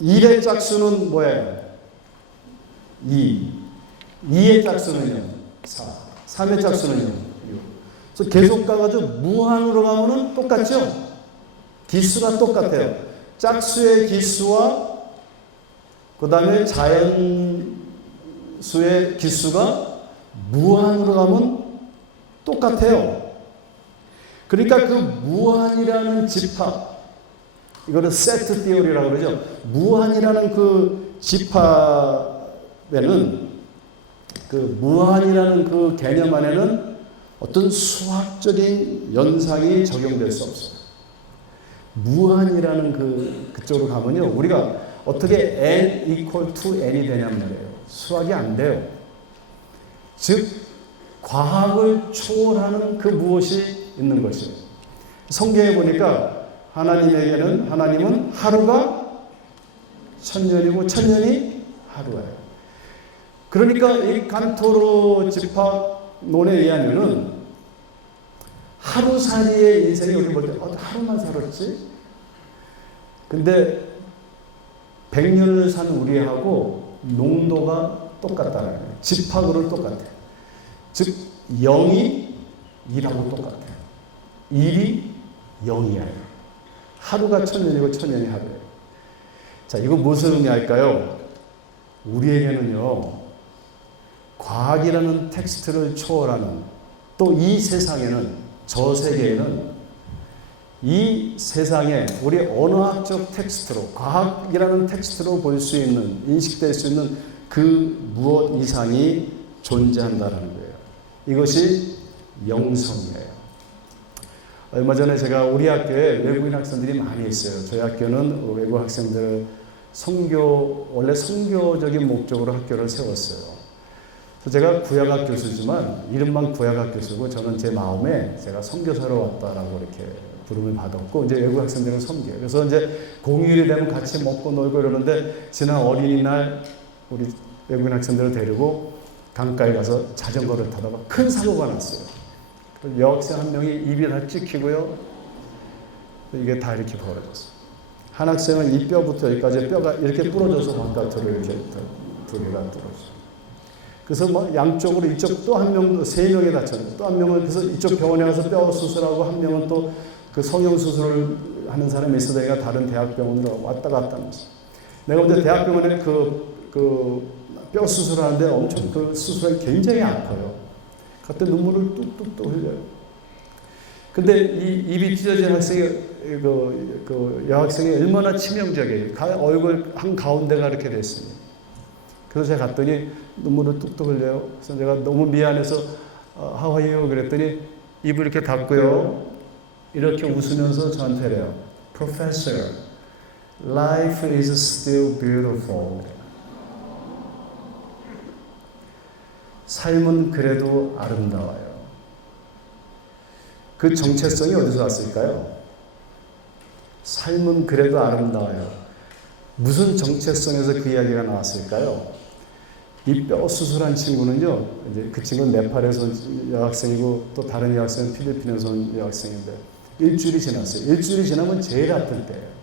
1의 짝수는 뭐예요? 2. 2의 짝수는요? 4. 3의 짝수는요? 6. 그래서 계속 가가지고 무한으로 가면은 똑같죠? 기수가 똑같아요. 짝수의 기수와 그 다음에 자연수의 기수가 무한으로 가면 똑같아요. 그러니까 그 무한이라는 집합, 이거를 세트 티오리라고 그러죠. 무한이라는 그 집합에는, 그 무한이라는 그 개념 안에는 어떤 수학적인 연상이 적용될 수 없어요. 무한이라는 그쪽으로 가면요, 우리가 어떻게 n equal to n이 되냐는 말이에요. 수학이 안 돼요. 즉 과학을 초월하는 그 무엇이 있는 것이에요. 성경에 보니까 하나님은 하루가 천년이고 천년이 하루예요. 그러니까 이 칸토르 집합론에 의하면은 하루살이의 인생이 우리 볼 때 하루만 살았지? 근데 100년을 산 우리하고 농도가 똑같다는 거예요. 집합으로 똑같아요. 즉 0이 2하고 똑같아요. 1이 0이에요. 하루가 1000년이고 1000년이 하루예요. 자, 이거 무슨 의미할까요? 우리에게는요, 과학이라는 텍스트를 초월하는, 또 이 세상에는, 저 세계에는 이 세상에 우리 언어학적 텍스트로, 과학이라는 텍스트로 볼 수 있는, 인식될 수 있는 그 무엇 이상이 존재한다는 거예요. 이것이 영성이에요. 얼마 전에 제가 우리 학교에 외국인 학생들이 많이 있어요. 저희 학교는 외국 학생들을 원래 선교적인 목적으로 학교를 세웠어요. 그래서 제가 구약학 교수지만 이름만 구약학 교수고 저는 제 마음에 제가 선교사로 왔다라고 이렇게 부름을 받았고 이제 외국 학생들은 섬겨요. 그래서 이제 공휴일이 되면 같이 먹고 놀고 이러는데 지난 어린이날 우리 외국인 학생들을 데리고 강가에 가서 자전거를 타다가 큰 사고가 났어요. 여학생 한 명이 입이 다 찍히고요. 이게 다 이렇게 벌어졌어요. 한 학생은 이 뼈부터 여기까지 뼈가 이렇게 부러져서 바깥으로 이렇게 두 개가 떨어져요. 그래서 뭐 양쪽으로 이쪽 또 한 명, 3명이 다쳤어요. 또 한 명은 그래서 이쪽 병원에 가서 뼈 수술하고 한 명은 또 그 성형 수술을 하는 사람이 있어서 내가 다른 대학병원으로 왔다 갔다 하면서 내가 먼저 대학병원에 뼈 수술하는데 엄청 그 수술이 굉장히 아파요. 그때 눈물을 뚝뚝뚝 흘려요. 근데 이 입이 찢어진 학생이 여학생이 얼마나 치명적이에요. 얼굴 한 가운데가 이렇게 됐습니다. 그래서 제가 갔더니 눈물을 뚝뚝 흘려요. 그래서 제가 너무 미안해서 How are you? 그랬더니 입을 이렇게 닫고요. 이렇게 웃으면서 저한테 그래요. Professor, life is still beautiful. 삶은 그래도 아름다워요. 그 정체성이 어디서 왔을까요? 삶은 그래도 아름다워요. 무슨 정체성에서 그 이야기가 나왔을까요? 이 뼈 수술한 친구는요, 이제 그 친구는 네팔에서 여학생이고 또 다른 여학생은 필리핀에서 온 여학생인데 일주일이 지났어요. 일주일이 지나면 제일 아플 때예요.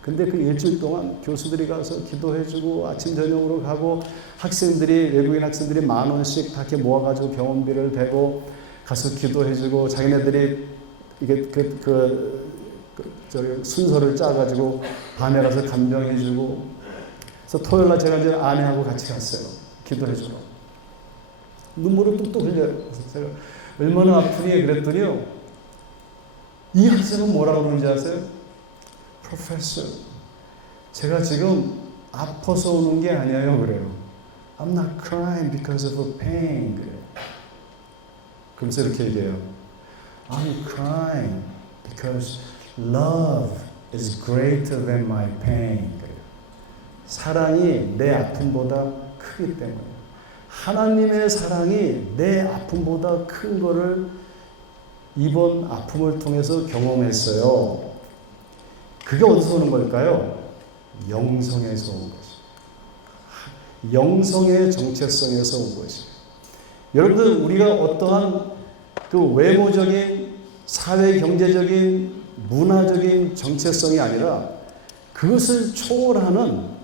근데 그 일주일 동안 교수들이 가서 기도해주고 아침 저녁으로 가고 학생들이 외국인 학생들이 10,000원씩 다 이렇게 모아가지고 병원비를 대고 가서 기도해주고 자기네들이 이게 저기 순서를 짜가지고 밤에 가서 간병해주고 그래서 토요일날 제가 이제 아내하고 같이 갔어요. 기도해주러. 눈물을 뚝뚝 흘려요. 그래서 제가 얼마나 아프니 그랬더니요. 이 학생은 뭐라고 그러는지 아세요? Professor, 제가 지금 아파서 오는 게 아니에요. 그래요. I'm not crying because of a pain. 그래요. 그러면서 이렇게 얘기해요. I'm crying because love is greater than my pain. 그래요. 사랑이 내 아픔보다 크기 때문에. 하나님의 사랑이 내 아픔보다 큰 거를 이번 아픔을 통해서 경험했어요. 그게 어디서 오는 걸까요? 영성에서 온 것이에요. 영성의 정체성에서 온 것이에요. 여러분들 우리가 어떠한 그 외모적인 사회 경제적인 문화적인 정체성이 아니라 그것을 초월하는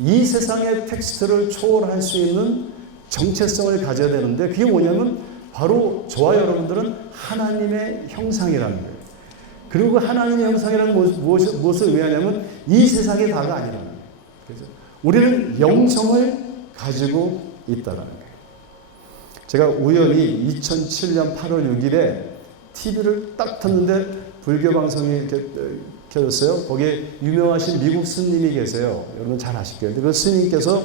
이 세상의 텍스트를 초월할 수 있는 정체성을 가져야 되는데 그게 뭐냐면 바로 저와 여러분들은 하나님의 형상이라는 거예요. 그리고 하나님의 형상이라는 무엇을 의미하냐면 이 세상의 다가 아니라는 거예요. 그래서 우리는 영성을 가지고 있다는 거예요. 제가 우연히 2007년 8월 6일에 TV를 딱 켰는데 불교 방송이 이렇게 켜졌어요. 거기에 유명하신 미국 스님이 계세요. 여러분 잘 아실 거예요. 그 스님께서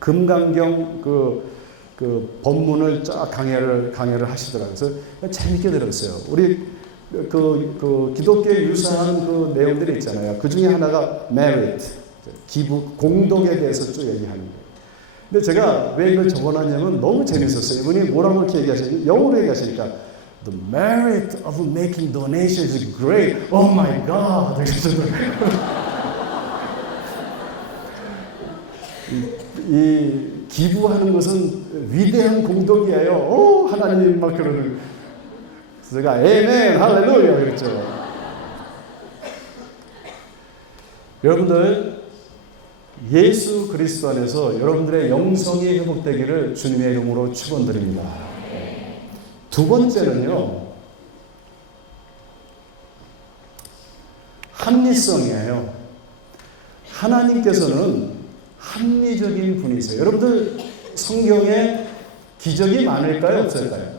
금강경 그 법문을 쫙 강해를 하시더라고요. 그래서 재밌게 들었어요. 우리 그 기독교에 유사한 그 내용들이 있잖아요. 그 중에 하나가 merit, 기부, 공덕에 대해서 쭉 얘기하는 거예요. 근데 제가 왜 이걸 적어놨냐면 너무 재밌었어요. 이분이 뭐라고 이렇게 얘기하시냐, 영어로 얘기하시니까 The merit of making donations is great. Oh my God. 이 기부하는 것은 위대한 공덕이에요. 오, 하나님 막 그러는. 제가 에멘 할렐루야 그랬죠. 여러분들 예수 그리스도 안에서 여러분들의 영성이 회복되기를 주님의 이름으로 축원드립니다. 두 번째는요, 합리성이에요. 하나님께서는 합리적인 분이세요. 여러분들 성경에 기적이 많을까요? 없을까요?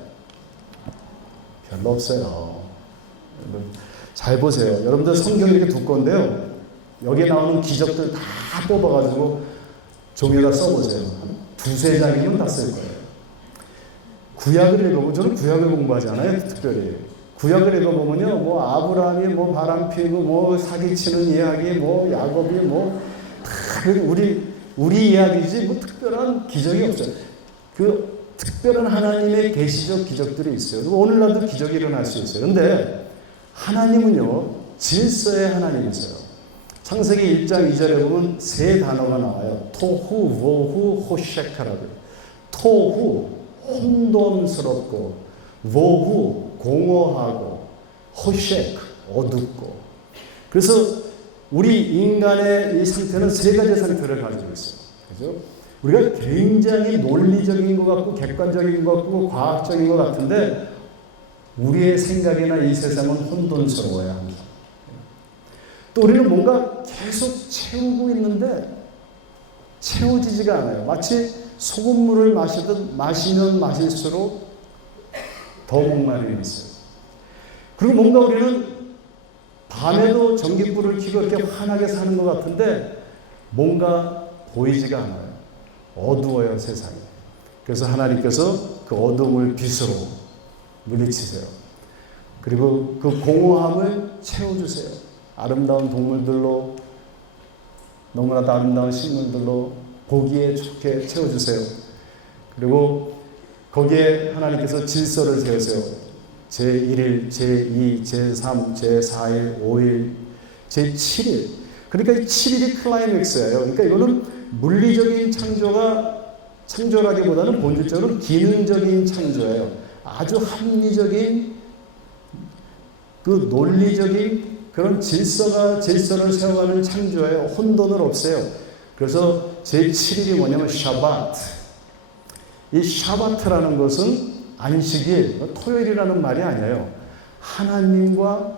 별로 없어요. 여러분 잘 보세요. 여러분들 성경이 이렇게 두꺼운데요. 여기에 나오는 기적들 다 뽑아가지고 종이에다 써보세요. 한 두세 장이면 다 쓸 거예요. 구약을 읽어보면, 저는 구약을 공부하지 않아요, 특별히. 구약을 읽어보면요, 뭐 아브라함이 뭐 바람 피고 뭐 사기치는 이야기, 뭐 야곱이 뭐 다 우리 이야기지 뭐 특별한 기적이 없어요. 그 특별한 하나님의 계시적 기적들이 있어요. 오늘날도 기적이 일어날 수 있어요. 그런데 하나님은요, 질서의 하나님이세요. 창세기 1장 2절에 보면 세 단어가 나와요. 토후, 보후, 호셰카라고요. 토후, 혼돈스럽고, 보후, 공허하고, 호셰크, 어둡고. 그래서 우리 인간의 이 상태는 세 가지 상태를 가지고 있어요. 그죠? 우리가 굉장히 논리적인 것 같고, 객관적인 것 같고, 과학적인 것 같은데, 우리의 생각이나 이 세상은 혼돈스러워야 합니다. 또 우리는 뭔가 계속 채우고 있는데 채워지지가 않아요. 마치 소금물을 마시듯 마시면 마실수록 더 목마름이 있어요. 그리고 뭔가 우리는 밤에도 전깃불을 켜고 이렇게 환하게 사는 것 같은데 뭔가 보이지가 않아요. 어두워요, 세상이. 그래서 하나님께서 그 어둠을 빛으로 물리치세요. 그리고 그 공허함을 채워주세요. 아름다운 동물들로, 너무나도 아름다운 식물들로 보기에 좋게 채워주세요. 그리고 거기에 하나님께서 질서를 세우세요. 제1일, 제2, 제3, 제4일, 5일, 제7일. 그러니까 이 7일이 클라이맥스예요. 그러니까 이거는 물리적인 창조라기보다는 본질적으로 기능적인 창조예요. 아주 합리적인 그 논리적인 그런 질서를 세워가는 창조예요. 혼돈을 없애요. 그래서 제7일이 뭐냐면 샤바트. 이 샤바트라는 것은 안식일, 토요일이라는 말이 아니에요. 하나님과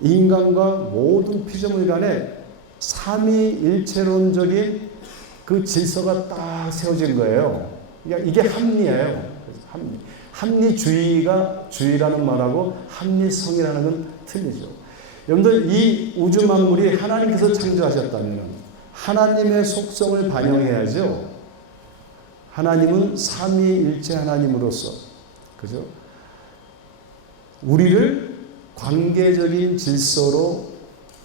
인간과 모든 피조물 간에 삼위일체론적인 그 질서가 딱 세워진 거예요. 그러니까 이게 합리예요. 합리주의라는 말하고 합리성이라는 건 틀리죠. 여러분들 이 우주 만물이 하나님께서 창조하셨다면 하나님의 속성을 반영해야죠. 하나님은 삼위일체 하나님으로서, 그죠? 우리를 관계적인 질서로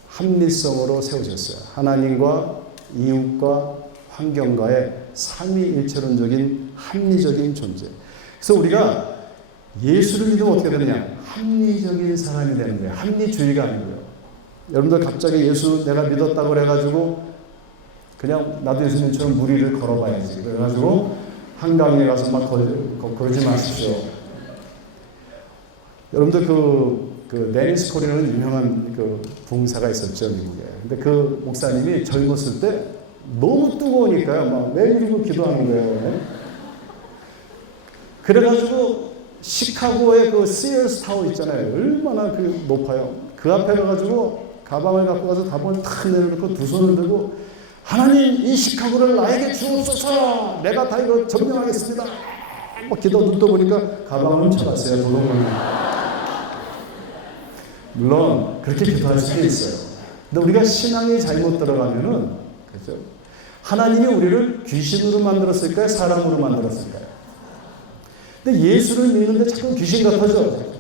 합리성으로 세우셨어요. 하나님과 이웃과 환경과의 삼위일체론적인 합리적인 존재. 그래서 우리가 예수를 믿으면 어떻게 되느냐? 합리적인 사람이 되는 거예요. 합리주의가 아니고요. 여러분들 갑자기 예수 내가 믿었다고 그래가지고 그냥 나도 예수님처럼 무리를 걸어봐야지. 그래가지고 한강에 가서 막 그러지 마십시오. 여러분들 그 데니스 코리라는 유명한 그 부흥사가 있었죠, 미국에. 근데 그 목사님이 젊었을 때 너무 뜨거우니까요, 막 매일 이러고 기도하는 거예요. 그래가지고 시카고의 그 시어스 타워 있잖아요. 얼마나 그 높아요. 그 앞에 가가지고 가방을 갖고 가서 가방을 탁 내려놓고 두 손을 들고 하나님 이 시카고를 나에게 주옵소서. 내가 다 이거 점령하겠습니다. 뭐 기도 눈 떠보니까 가방을 훔쳐갔어요. 도둑을. 물론 그렇게 기도할 수도 있어요. 근데 우리가 신앙이 잘못 들어가면은, 그렇죠? 하나님이 우리를 귀신으로 만들었을까요? 사람으로 만들었을까요? 근데 예수를 믿는데 자꾸 귀신 같아져.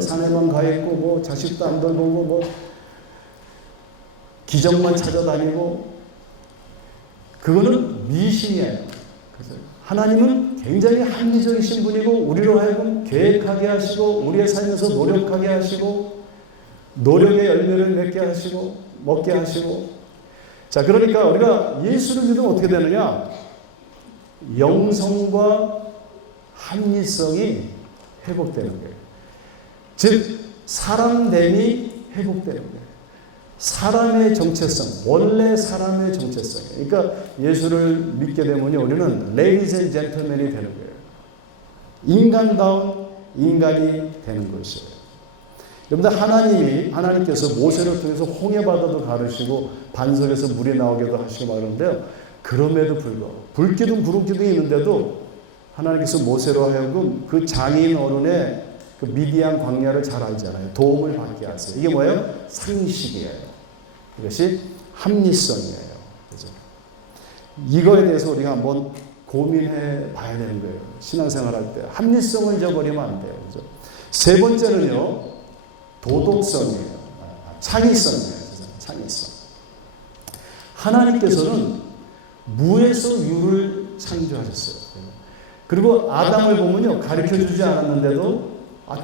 산에만 가 있고 뭐 자식도 안 돌보고 뭐 기적만 찾아다니고, 그거는 미신이에요. 하나님은 굉장히 합리적이신 분이고 우리로 하여금 계획하게 하시고 우리의 삶에서 노력하게 하시고 노력의 열매를 맺게 하시고 먹게 하시고. 자, 그러니까 우리가 예수를 믿으면 어떻게 되느냐? 영성과 합리성이 회복되는 거예요. 즉 사람됨이 회복되는 거예요. 사람의 정체성, 원래 사람의 정체성. 그러니까 예수를 믿게 되면요, 우리는 ladies and gentlemen이 되는 거예요. 인간다운 인간이 되는 것이에요. 여러분들 하나님께서 모세를 통해서 홍해바다도 가르시고 반석에서 물이 나오게도 하시고 막 그러는데요. 그럼에도 불구하고 불기둥 구름기둥이 있는데도 하나님께서 모세로 하여금 그 장인 어른의 그 미디안 광야를 잘 알잖아요. 도움을 받게 하세요. 이게 뭐예요? 상식이에요. 이것이 합리성이에요. 그죠? 이거에 대해서 우리가 한번 고민해 봐야 되는 거예요. 신앙생활 할 때. 합리성을 잊어버리면 안 돼요. 그죠? 세 번째는요, 도덕성이에요. 창의성이에요. 창의성. 하나님께서는 무에서 유를 창조하셨어요. 그리고 아담을 보면요, 가르쳐 주지 않았는데도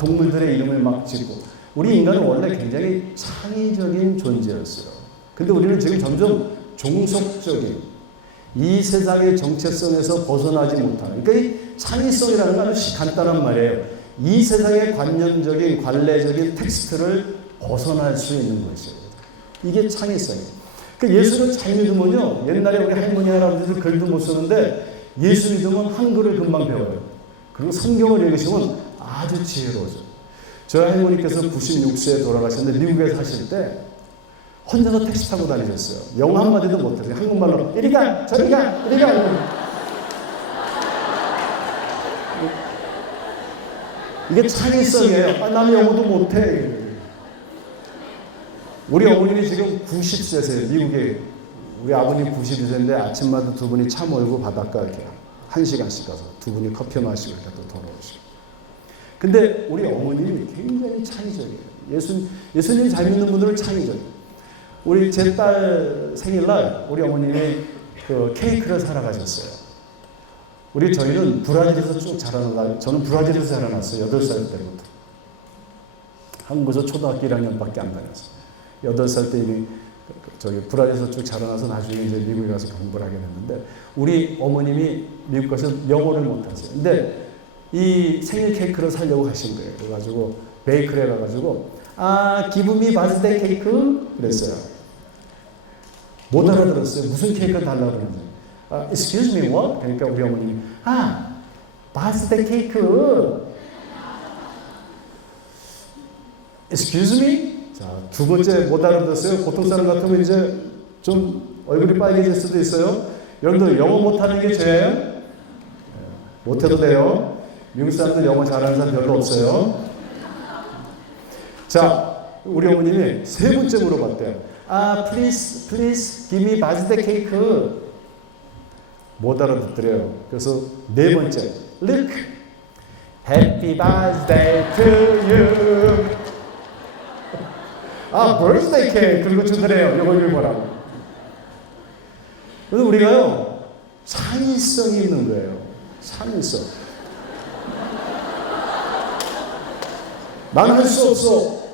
동물들의 이름을 막 짓고, 우리 인간은 원래 굉장히 창의적인 존재였어요. 근데 우리는 지금 점점 종속적인 이 세상의 정체성에서 벗어나지 못하는, 그러니까 이 창의성이라는 건 아주 간단한 말이에요. 이 세상의 관념적인 관례적인 텍스트를 벗어날 수 있는 것이에요. 이게 창의성이에요. 그러니까 예수를 잘 믿으면요, 옛날에 우리 할머니 할아버지들 글도 못 쓰는데 예수 믿으면 한글을 금방 배워요. 그리고 성경을 읽으시면 아주 지혜로워져요. 저희 할머니께서 96세에 돌아가셨는데 미국에 사실 때 혼자서 택시 타고 다니셨어요. 영어 한마디도 못해요. 한국말로 이리가 저리가 이리가. 이게 창의성이에요. 나는 영어도 못해. 우리 어머님이 지금 90세세요. 미국에. 우리 아버님 92세인데 아침마다 두 분이 차 몰고 바닷가 이렇게 1시간씩 가서 두 분이 커피 마시고 이렇게 또 돌아오시고. 근데 우리 어머님이 굉장히 창의적이에요. 예수님 잘 믿는 분들은 창의적이에요. 우리 제 딸 생일날 우리 어머님이 그 케이크를 사러 가셨어요. 저희는 브라질에서 쭉 자라나서, 저는 브라질에서 자라났어요. 8살 때부터. 한국에서 초등학교 1학년밖에 안 다녔어요. 8살 때 이미 브라질에서 쭉 자라나서 나중에 이제 미국에 가서 공부를 하게 됐는데, 우리 어머님이 미국 가서 영어를 못하세요. 근데 이 생일 케이크를 사려고 가신 거예요. 그래가지고 베이커리에 가가지고 give me birthday 케이크 그랬어요. 못 알아들었어요. 무슨 케이크를 달라고 그러는지. excuse me what? 그러니까 우리 어머님이 birthday 케이크. excuse me? 자, 두 번째 못 알아들었어요. 보통 사람 같으면 이제 좀 얼굴이 빨개질 수도 있어요. 여러분들 영어 못하는 게 죄예요? 못해도 돼요. 미국 사람들 영어 잘하는 사람 별로 없어요. 자, 우리 어머님이 세 번째 물어봤대요. please give me birthday cake. 못 알아듣더래요. 그래서 네 번째, look, happy birthday to you. birthday cake. 그리고 주더래요. 이거 읽어보라고. 그래서 우리가요, 창의성이 있는 거예요. 창의성. 나는 할 수 없어.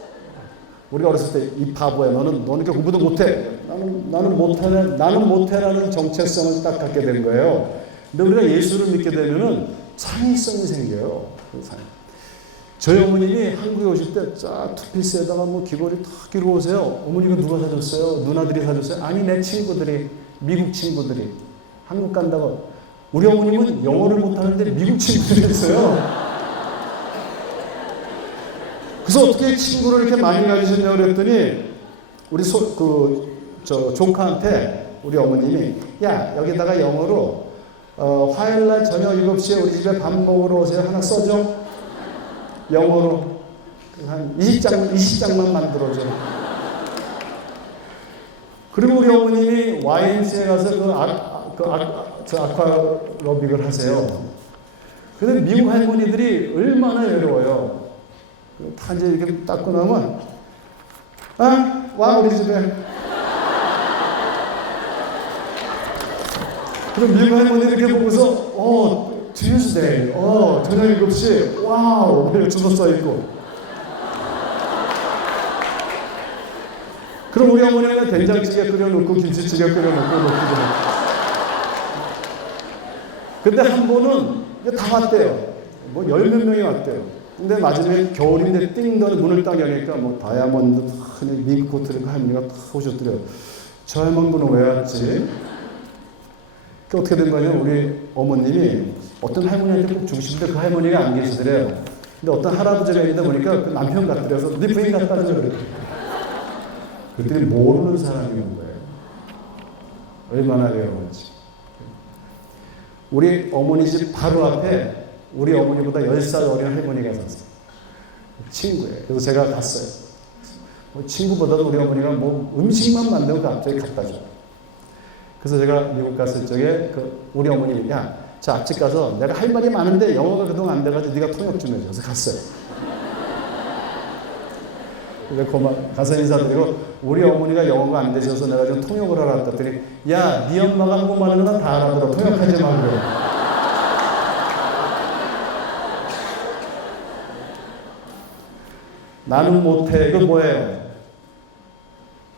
우리가 어렸을 때 이 바보야. 너는 이렇게 공부도 못해. 나는 못해라는 정체성을 딱 갖게 된 거예요. 근데 우리가 예수를 믿게 되면은 창의성이 생겨요. 저희 어머님이 한국에 오실 때 쫙 투피스에다가 뭐 귀걸이 탁 끼고 오세요. 어머니가 누가 사줬어요? 누나들이 사줬어요? 아니, 내 친구들이, 미국 친구들이. 한국 간다고. 우리 어머님은 영어를 못하는데 미국 친구들이 있어요. 그래서 어떻게 친구를 이렇게 많이 가지셨냐고 그랬더니, 우리 조카한테 우리 어머님이, 야, 여기다가 영어로 화요일날 저녁 7시에 우리 집에 밥 먹으러 오세요. 하나 써줘. 영어로. 한 20장만 만들어줘. 그리고 우리 어머님이 YMC에 가서 아쿠아로빅을 하세요. 근데 미국 할머니들이 얼마나 외로워요. 다 이제 이렇게 닦고 나면, 와, 우리 집에. 그럼 미국 할머니 이렇게 보고서, Tuesday, 저녁 7시, 와우, 이렇게 주소 써있고. 그럼 우리 어머니는 된장찌개 끓여놓고, 김치찌개 끓여놓고, 근데 한 번은 다 왔대요. 뭐 10몇 명이 왔대요. 근데 마지막에 겨울인데 띵 더 문을 딱 여니까 뭐 다이아몬드 밍크 코트를 할머니가 탁 오셨더래요. 저 할머니는 왜 왔지? 그 어떻게 된 거냐? 우리 어머님이 어떤 할머니한테 꼭 주고 싶은데 그 할머니가 안 계시더래요. 근데 어떤 할아버지가 있다 보니까 그 남편 같더래서 네 부인 같다는 거예요. 그랬더니 모르는 사람이 온 거예요. 얼마나 외로운지. 우리 어머니 집 바로 앞에 우리 어머니보다 10살 어린 할머니가 살았어요. 친구예요. 그래서 제가 갔어요. 친구보다도 우리 어머니가 뭐 음식만 만들고 갑자기 갖다 줘요. 그래서 제가 미국 갔을 적에 우리 어머니, 야, 저 앞집 가서 내가 할 말이 많은데 영어가 그동안 안 돼가지고 네가 통역 좀 해줘. 그래서 갔어요. 그래서 가서 인사드리고 우리 어머니가 영어가 안 되셔서 내가 좀 통역을 하라 했더니 야, 네 엄마가 한국말하는 건 다 알아들어. 통역하지 말고. 나는 못해. 이거 뭐예요?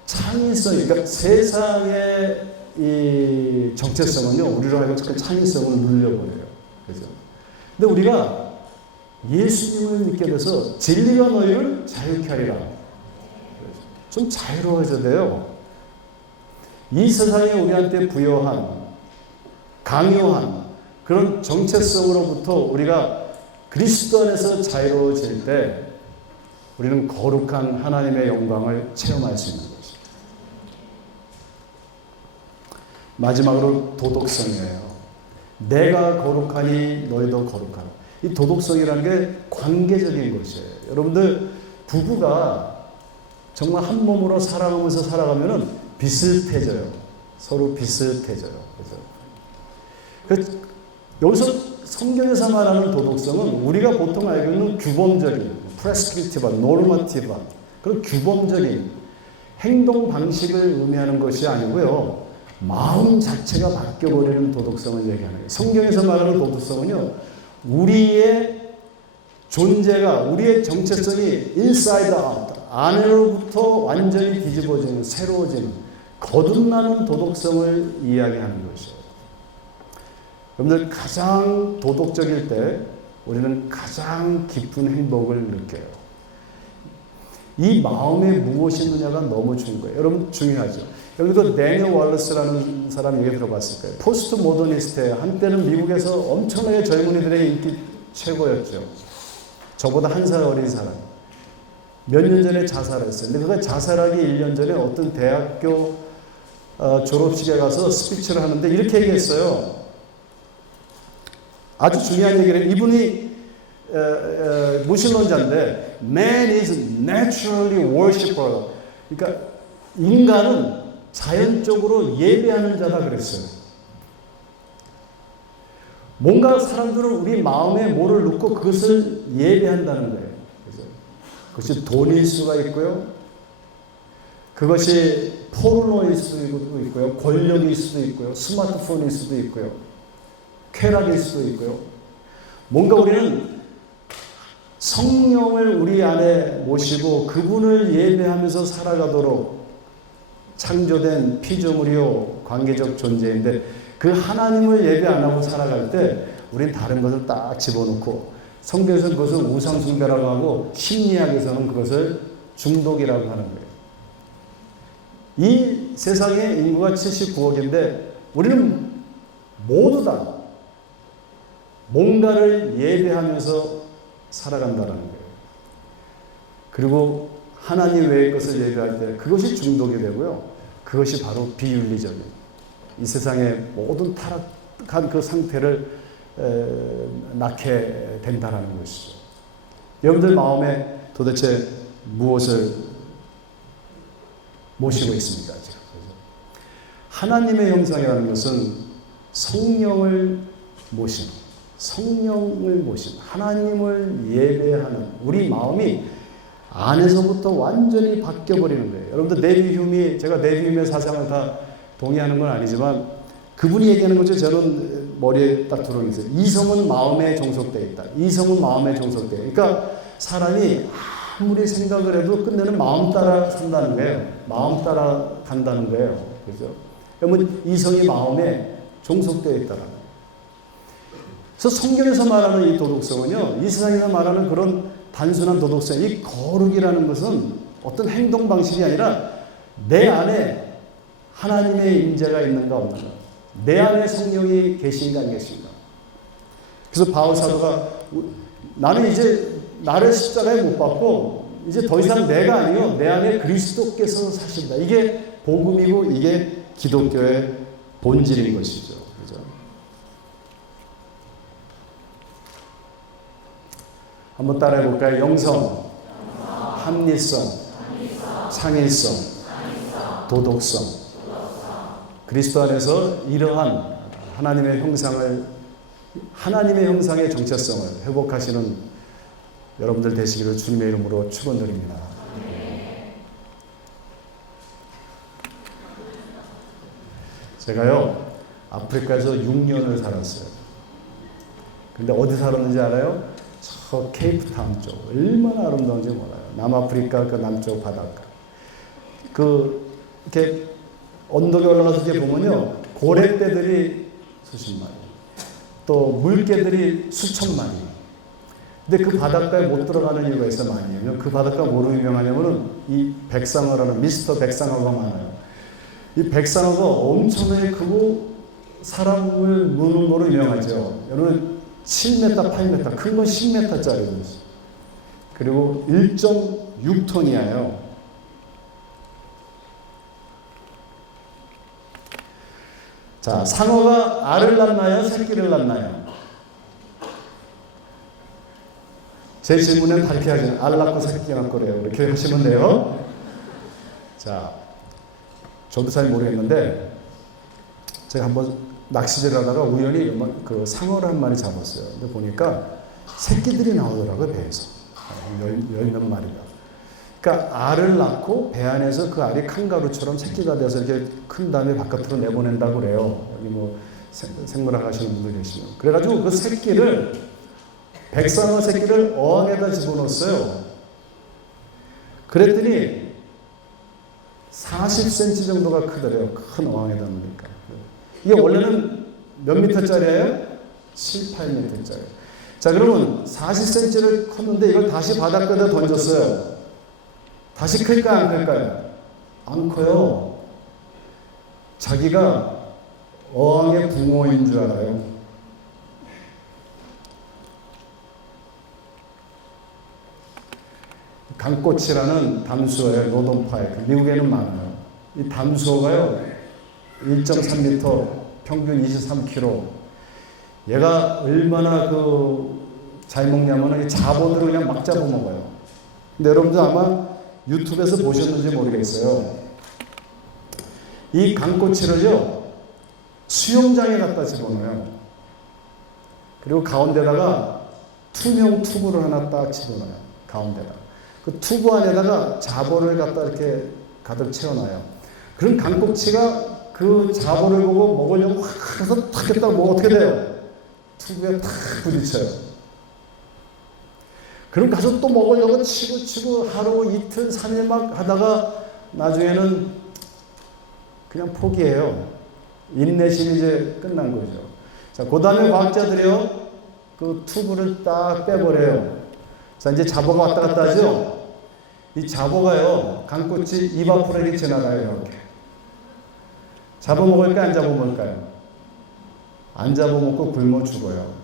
창의성. 그러니까 세상의 이 정체성은요, 우리로 하여금 그 창의성을 눌려버려요. 그죠? 근데 우리가 예수님을 믿게 돼서 진리가 너희를 자유케 하리라. 좀 자유로워져야 돼요. 이 세상에 우리한테 부여한, 강요한 그런 정체성으로부터 우리가 그리스도 안에서 자유로워질 때 우리는 거룩한 하나님의 영광을 체험할 수 있는 것입니다. 마지막으로 도덕성이에요. 내가 거룩하니 너희도 거룩하라. 이 도덕성이라는 게 관계적인 것이에요. 여러분들 부부가 정말 한 몸으로 사랑하면서 살아가면은 비슷해져요. 서로 비슷해져요. 그래서 여기서 성경에서 말하는 도덕성은 우리가 보통 알고 있는 규범적인, 프레스크립티브한, 노르마티브한 그런 규범적인 행동 방식을 의미하는 것이 아니고요. 마음 자체가 바뀌어버리는 도덕성을 얘기하는 거예요. 성경에서 말하는 도덕성은요, 우리의 존재가, 우리의 정체성이 inside out, 안으로부터 완전히 뒤집어지는, 새로워지는, 거듭나는 도덕성을 이야기하는 것이에요. 여러분들 가장 도덕적일 때 우리는 가장 깊은 행복을 느껴요. 이 마음에 무엇이 있느냐가 너무 중요한 거예요. 여러분 중요하죠. 여러분도 데니얼 월러스라는 사람 얘기 들어봤을 거예요. 포스트 모더니스트예요. 한때는 미국에서 엄청나게 젊은이들의 인기 최고였죠. 저보다 한 살 어린 사람. 몇 년 전에 자살했어요. 근데 그가 자살하기 1년 전에 어떤 대학교 졸업식에 가서 스피치를 하는데 이렇게 얘기했어요. 아주 중요한 얘기를 해요. 이분이 무신론자인데 Man is naturally worshipper. 그러니까 인간은 자연적으로 예배하는 자다 그랬어요. 뭔가 사람들은 우리 마음에 뭐를 넣고 그것을 예배한다는 거예요. 그것이 돈일 수가 있고요. 그것이 포르노일 수도 있고요. 권력일 수도 있고요. 스마트폰일 수도 있고요. 쾌락일 수도 있고요. 뭔가 우리는 성령을 우리 안에 모시고 그분을 예배하면서 살아가도록 창조된 피조물이요 관계적 존재인데 그 하나님을 예배 안 하고 살아갈 때 우린 다른 것을 딱 집어넣고 성경에서는 그것을 우상숭배라고 하고 심리학에서는 그것을 중독이라고 하는 거예요. 이 세상의 인구가 79억인데 우리는 모두 다 뭔가를 예배하면서 살아간다는 거예요. 그리고 하나님 외의 것을 예배할 때 그것이 중독이 되고요. 그것이 바로 비윤리적인 이 세상의 모든 타락한 그 상태를 낳게 된다는 것이죠. 여러분들 마음에 도대체 무엇을 모시고 있습니까? 하나님의 형상이라는 것은 성령을 모시는, 성령을 모시는, 하나님을 예배하는 우리 마음이 안에서부터 완전히 바뀌어버리는 거예요. 여러분들 네비 휴미, 제가 네비 휴미의 사상을 다 동의하는 건 아니지만 그분이 얘기하는 것처럼 저는 머리에 딱 들어오는 게 있어요. 이성은 마음에 종속되어 있다. 이성은 마음에 종속되어 있다. 그러니까 사람이 아무리 생각을 해도 끝내는 마음 따라 산다는 거예요. 마음 따라 간다는 거예요. 그죠? 그러면 이성이 마음에 종속되어 있다는 거예요. 그래서 성경에서 말하는 이 도덕성은요, 이 세상에서 말하는 그런 단순한 도덕성, 이 거룩이라는 것은 어떤 행동 방식이 아니라 내 안에 하나님의 임재가 있는가 없는가, 내 안에 성령이 계신가 안 계신가. 그래서 바울 사도가 나는 이제 나를 십자가에 못 박고 이제 더 이상 내가 아니요 내 안에 그리스도께서 사신다. 이게 복음이고 이게 기독교의 본질인 것이죠. 그죠? 한번 따라해 볼까요? 영성, 합리성, 창의성, 도덕성. 그리스도 안에서 이러한 하나님의 형상의 정체성을 회복하시는 여러분들 되시기를 주님의 이름으로 축원드립니다. 제가요 아프리카에서 6년을 살았어요. 근데 어디 살았는지 알아요? 저 케이프타운 쪽. 얼마나 아름다운지 몰라요. 남아프리카 그 남쪽 바닷가. 이렇게 언덕에 올라가서 이제 보면요, 고래떼들이 수십 마리, 또 물개들이 수천 마리. 근데 그 바닷가에 못 들어가는 이유가 있어 많이. 그 바닷가 뭐로 유명하냐면은 이 백상어라는 미스터 백상어가 많아요. 이 백상어가 엄청나게 크고 사람을 무는 거로 유명하죠. 여러분 7m, 8m, 큰 건 10m짜리도 있어요. 그리고 1.6톤이에요. 자, 상어가 알을 낳나요? 새끼를 낳나요? 제 질문은 밝게 하죠. 알 낳고 새끼 낳고 그래요. 이렇게 하시면 돼요. 자, 저도 잘 모르겠는데 제가 한번 낚시질을 하다가 우연히 그 상어를 한 마리 잡았어요. 근데 보니까 새끼들이 나오더라고요, 배에서. 열몇 마리가. 그러니까 알을 낳고 배 안에서 그 알이 칸가루처럼 새끼가 돼서 이렇게 큰 다음에 바깥으로 내보낸다고 그래요. 여기 뭐 생물학 하시는 분들 계시면. 그래가지고 그 새끼를, 백상어 새끼를 어항에다 집어넣었어요. 그랬더니 40cm 정도가 크더래요. 큰 어항에다 넣으니까. 이게 원래는 몇 미터짜리예요? 7, 8미터짜리. 자, 그러면 40cm를 컸는데 이걸 다시 바닷가에다 던졌어요. 다시 클까요? 안 클까요? 안 커요. 자기가 어항의 붕어인 줄 알아요. 강꼬치라는 담수어예요. 노동파에. 미국에는 많아요. 이 담수어가요 1.3m, 평균 23kg. 얘가 얼마나 잘 먹냐면 자본으로 그냥 막 잡아먹어요. 근데 여러분들 아마 유튜브에서 보셨는지 모르겠어요. 이 강꼬치를요 수영장에 갖다 집어넣어요. 그리고 가운데다가 투명 튜브를 하나 딱 집어넣어요. 가운데다. 그 튜브 안에다가 자본을 갖다 이렇게 가득 채워놔요. 그럼 강꼬치가 그 자본을 보고 먹으려고 확 해서 탁 했다가 뭐 어떻게 돼요? 튜브에 탁 부딪혀요. 그럼 가서 또 먹으려고 치고 하루 이틀 3일 막 하다가 나중에는 그냥 포기해요. 인내심이 이제 끝난 거죠. 자, 그 다음에 과학자들이요 그 튜브를 딱 빼버려요. 자, 이제 잡어가 왔다 갔다 하죠. 이 잡어가요 강꼬치 입 앞으로 이렇게 지나가요. 이렇게 잡아먹을까요? 안 잡아먹을까요? 안 잡아먹고 굶어 죽어요.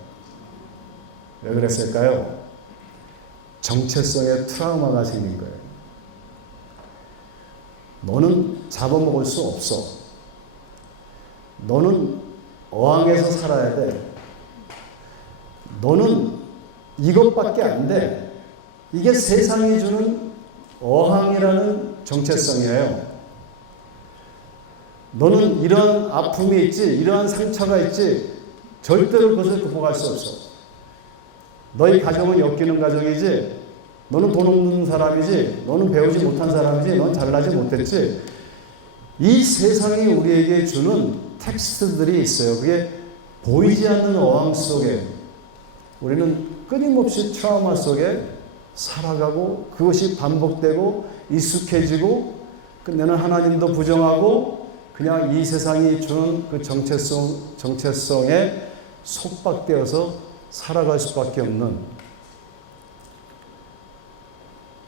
왜 그랬을까요? 정체성에 트라우마가 생긴 거예요. 너는 잡아먹을 수 없어. 너는 어항에서 살아야 돼. 너는 이것밖에 안 돼. 이게 세상이 주는 어항이라는 정체성이에요. 너는 이러한 아픔이 있지, 이러한 상처가 있지, 절대로 그것을 극복할 수 없어. 너희 가정은 엮이는 가정이지, 너는 돈 없는 사람이지, 너는 배우지 못한 사람이지, 넌 잘나지 못했지. 이 세상이 우리에게 주는 텍스트들이 있어요. 그게 보이지 않는 어항 속에 우리는 끊임없이 트라우마 속에 살아가고 그것이 반복되고 익숙해지고 끝내는 하나님도 부정하고 그냥 이 세상이 주는 그 정체성에 속박되어서 살아갈 수밖에 없는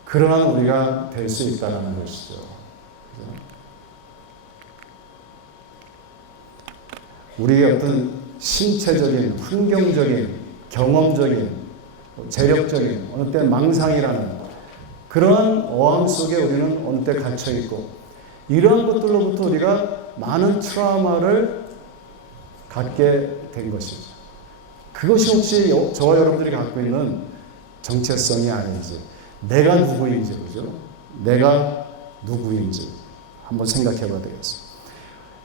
그러한 우리가 될 수 있다는 것이죠. 우리의 어떤 신체적인, 환경적인, 경험적인, 재력적인, 어느 때 망상이라는 그러한 어항 속에 우리는 어느 때 갇혀 있고, 이러한 것들로부터 우리가 많은 트라우마를 갖게 된 것이죠. 그것이 혹시 저와 여러분들이 갖고 있는 정체성이 아닌지, 내가 누구인지, 그죠? 내가 누구인지 한번 생각해 봐야 되겠어요.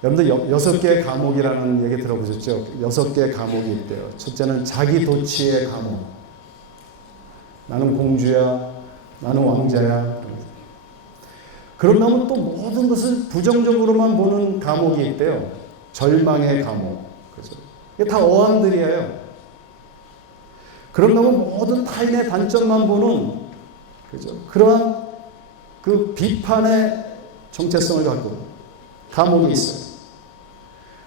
여러분들 6개의 감옥이라는 얘기 들어보셨죠? 6개의 감옥이 있대요. 첫째는 자기 도취의 감옥. 나는 공주야, 나는 왕자야. 그런다면 또 모든 것을 부정적으로만 보는 감옥이 있대요. 절망의 감옥. 그죠? 이게 다 어항들이에요. 그런다면 모든 타인의 단점만 보는, 그죠? 그러한 그 비판의 정체성을 갖고 감옥이 있어요.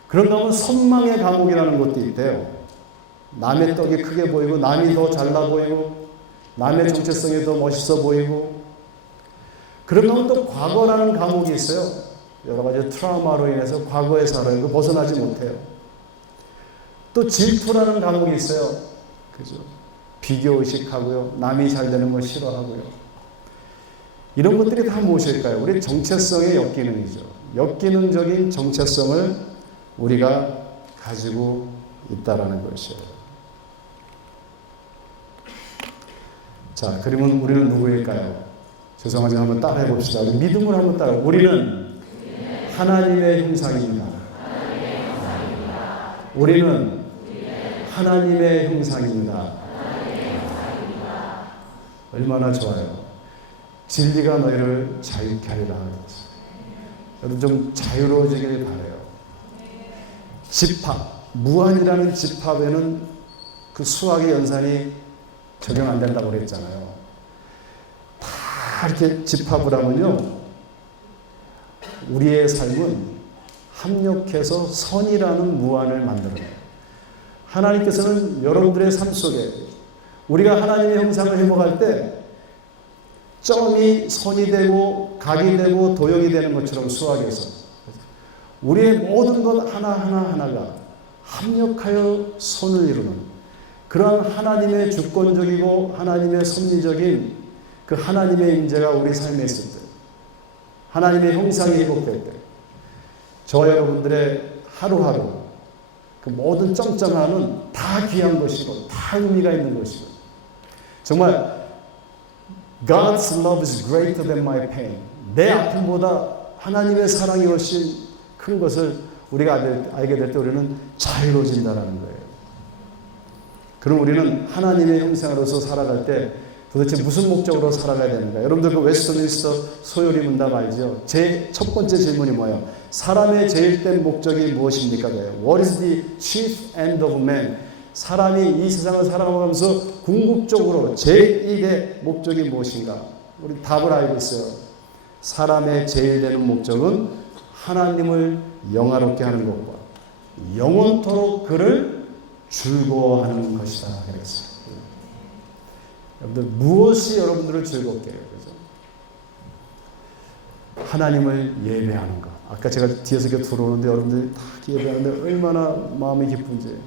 그런다면 선망의 감옥이라는 것도 있대요. 남의 떡이 크게 보이고, 남이 더 잘나 보이고, 남의 정체성이 더 멋있어 보이고, 그런다면 또 과거라는 감옥이 있어요. 여러 가지 트라우마로 인해서 과거에 살아요. 벗어나지 못해요. 또 질투라는 감옥이 있어요. 그죠? 비교의식하고요. 남이 잘 되는 걸 싫어하고요. 이런 것들이 다 무엇일까요? 우리 정체성의 역기능이죠. 역기능적인 정체성을 우리가 가지고 있다라는 것이에요. 자, 그러면 우리는 누구일까요? 죄송하지만 한번 따라해 봅시다. 우리 믿음을 한번 따라. 우리는 하나님의 형상입니다. 우리는 하나님의 형상입니다. 얼마나 좋아요. 진리가 너희를 자유케 하리라. 여러분 좀 자유로워지길 바라요. 집합, 무한이라는 집합에는 그 수학의 연산이 적용 안 된다고 그랬잖아요. 다 이렇게 집합을 하면요, 우리의 삶은 합력해서 선이라는 무한을 만들어요. 하나님께서는 여러분들의 삶 속에 우리가 하나님의 형상을 회복할 때 점이 선이 되고 각이 되고 도형이 되는 것처럼 수학에서 우리의 모든 것 하나하나가 합력하여 선을 이루는 그러한 하나님의 주권적이고 하나님의 섭리적인 그 하나님의 임재가 우리 삶에 있을 때, 하나님의 형상이 회복될 때, 저와 여러분들의 하루하루 그 모든 점점하는 다 귀한 것이고 다 의미가 있는 것이고, 정말 God's love is greater than my pain. 내 아픔보다 하나님의 사랑이 훨씬 큰 것을 우리가 알게 될 때 우리는 자유로워진다는 거예요. 그럼 우리는 하나님의 형상으로서 살아갈 때 도대체 무슨 목적으로 살아가야 되는가? 여러분들 그 웨스트민스터 소요리 문답 알죠? 제 첫 번째 질문이 뭐예요? 사람의 제일 된 목적이 무엇입니까? What is the chief end of man? 사람이 이 세상을 살아가면서 궁극적으로 제1의 목적이 무엇인가? 우리 답을 알고 있어요. 사람의 제일 되는 목적은 하나님을 영화롭게 하는 것과 영원토록 그를 즐거워하는 것이다. 그랬어요. 여러분들 무엇이 여러분들을 즐겁게 해요? 그죠? 하나님을 예배하는 것. 아까 제가 뒤에서 이렇게 들어오는데 여러분들이 다 예배하는데 얼마나 마음이 기쁜지.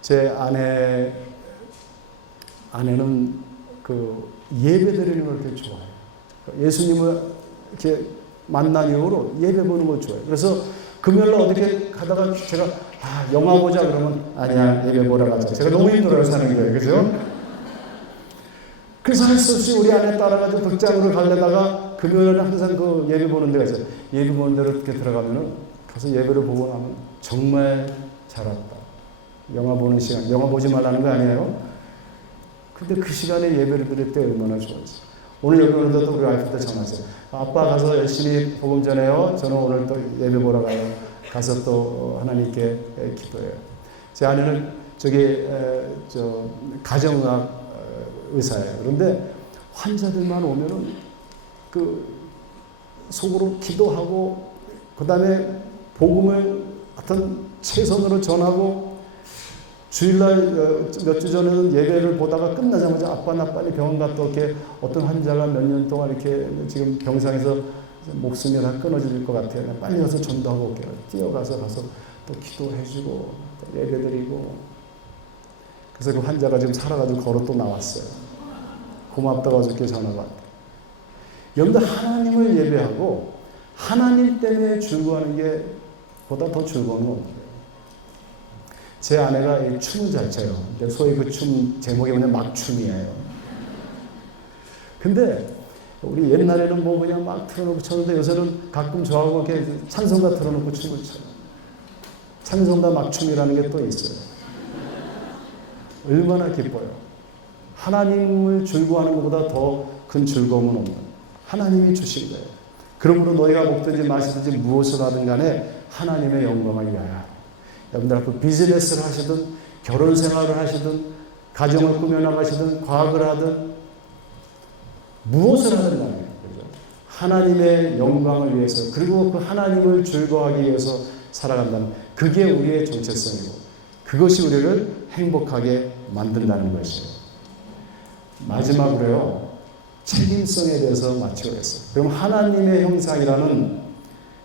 제 아내는 그 예배 드리는 걸 되게 좋아해요. 예수님을 이렇게 만난 이후로 예배 보는 걸 좋아해요. 그래서 금요일날 어떻게 가다가 제가 영화 보자 그러면 아니야 예배 보러 가자. 제가 너무 힘들어요 사는 거예요. 그죠? 그래서 할 수 없이 우리 아내 따라가지고 극장으로 가려다가 금요일에는 항상 그 예배 보는 데가 있어요. 예배 보는 데로 이렇게 들어가면은 가서 예배를 보고 나면 정말 잘 왔다. 영화 보는 시간, 영화 보지 말라는 거 아니에요? 근데 그 시간에 예배를 드릴 때 얼마나 좋았어요. 오늘 여기 오는데도 우리 와이프한테 전화했어요. 아빠 가서 열심히 복음 전해요. 저는 오늘 또 예배 보러 가요. 가서 또 하나님께 기도해요. 제 아내는 가정의학 의사예요. 그런데 환자들만 오면은 그 속으로 기도하고 그 다음에 복음을 어떤 최선으로 전하고 주일날 몇 주 전에는 예배를 보다가 끝나자마자 아빠 나 빨리 병원 갔다 올게. 어떤 환자가 몇 년 동안 이렇게 지금 병상에서 목숨이 다 끊어질 것 같아요. 빨리 가서 전도하고 올게요. 뛰어가서 또 기도해주고 또 예배드리고. 그래서 그 환자가 지금 살아가지고 걸어 또 나왔어요. 고맙다고 어저께 전화가 왔다. 여러분들 하나님을 예배하고 하나님 때문에 즐거워하는 게 보다 더 즐거운 건 없어요. 제 아내가 이 춤을 잘 춰요. 소위 그 춤 제목이 뭐냐 막춤이에요. 근데 우리 옛날에는 뭐 그냥 막 틀어놓고 쳤는데 요새는 가끔 저하고 이렇게 찬송가 틀어놓고 춤을 춰요. 찬송가 막춤이라는 게 또 있어요. 얼마나 기뻐요. 하나님을 즐거워하는 것보다 더 큰 즐거움은 없는 하나님이 주신 거예요. 그러므로 너희가 먹든지 마시든지 무엇을 하든 간에 하나님의 영광을 위하여. 여러분들 앞으로 비즈니스를 하시든 결혼 생활을 하시든 가정을 꾸며나가시든 과학을 하든 무엇을 하든 간에 하나님의 영광을 위해서 그리고 그 하나님을 즐거워하기 위해서 살아간다는 그게 우리의 정체성이고 그것이 우리를 행복하게 만든다는 것이에요. 마지막으로요. 책임성에 대해서 마치겠어요. 그럼 하나님의 형상이라는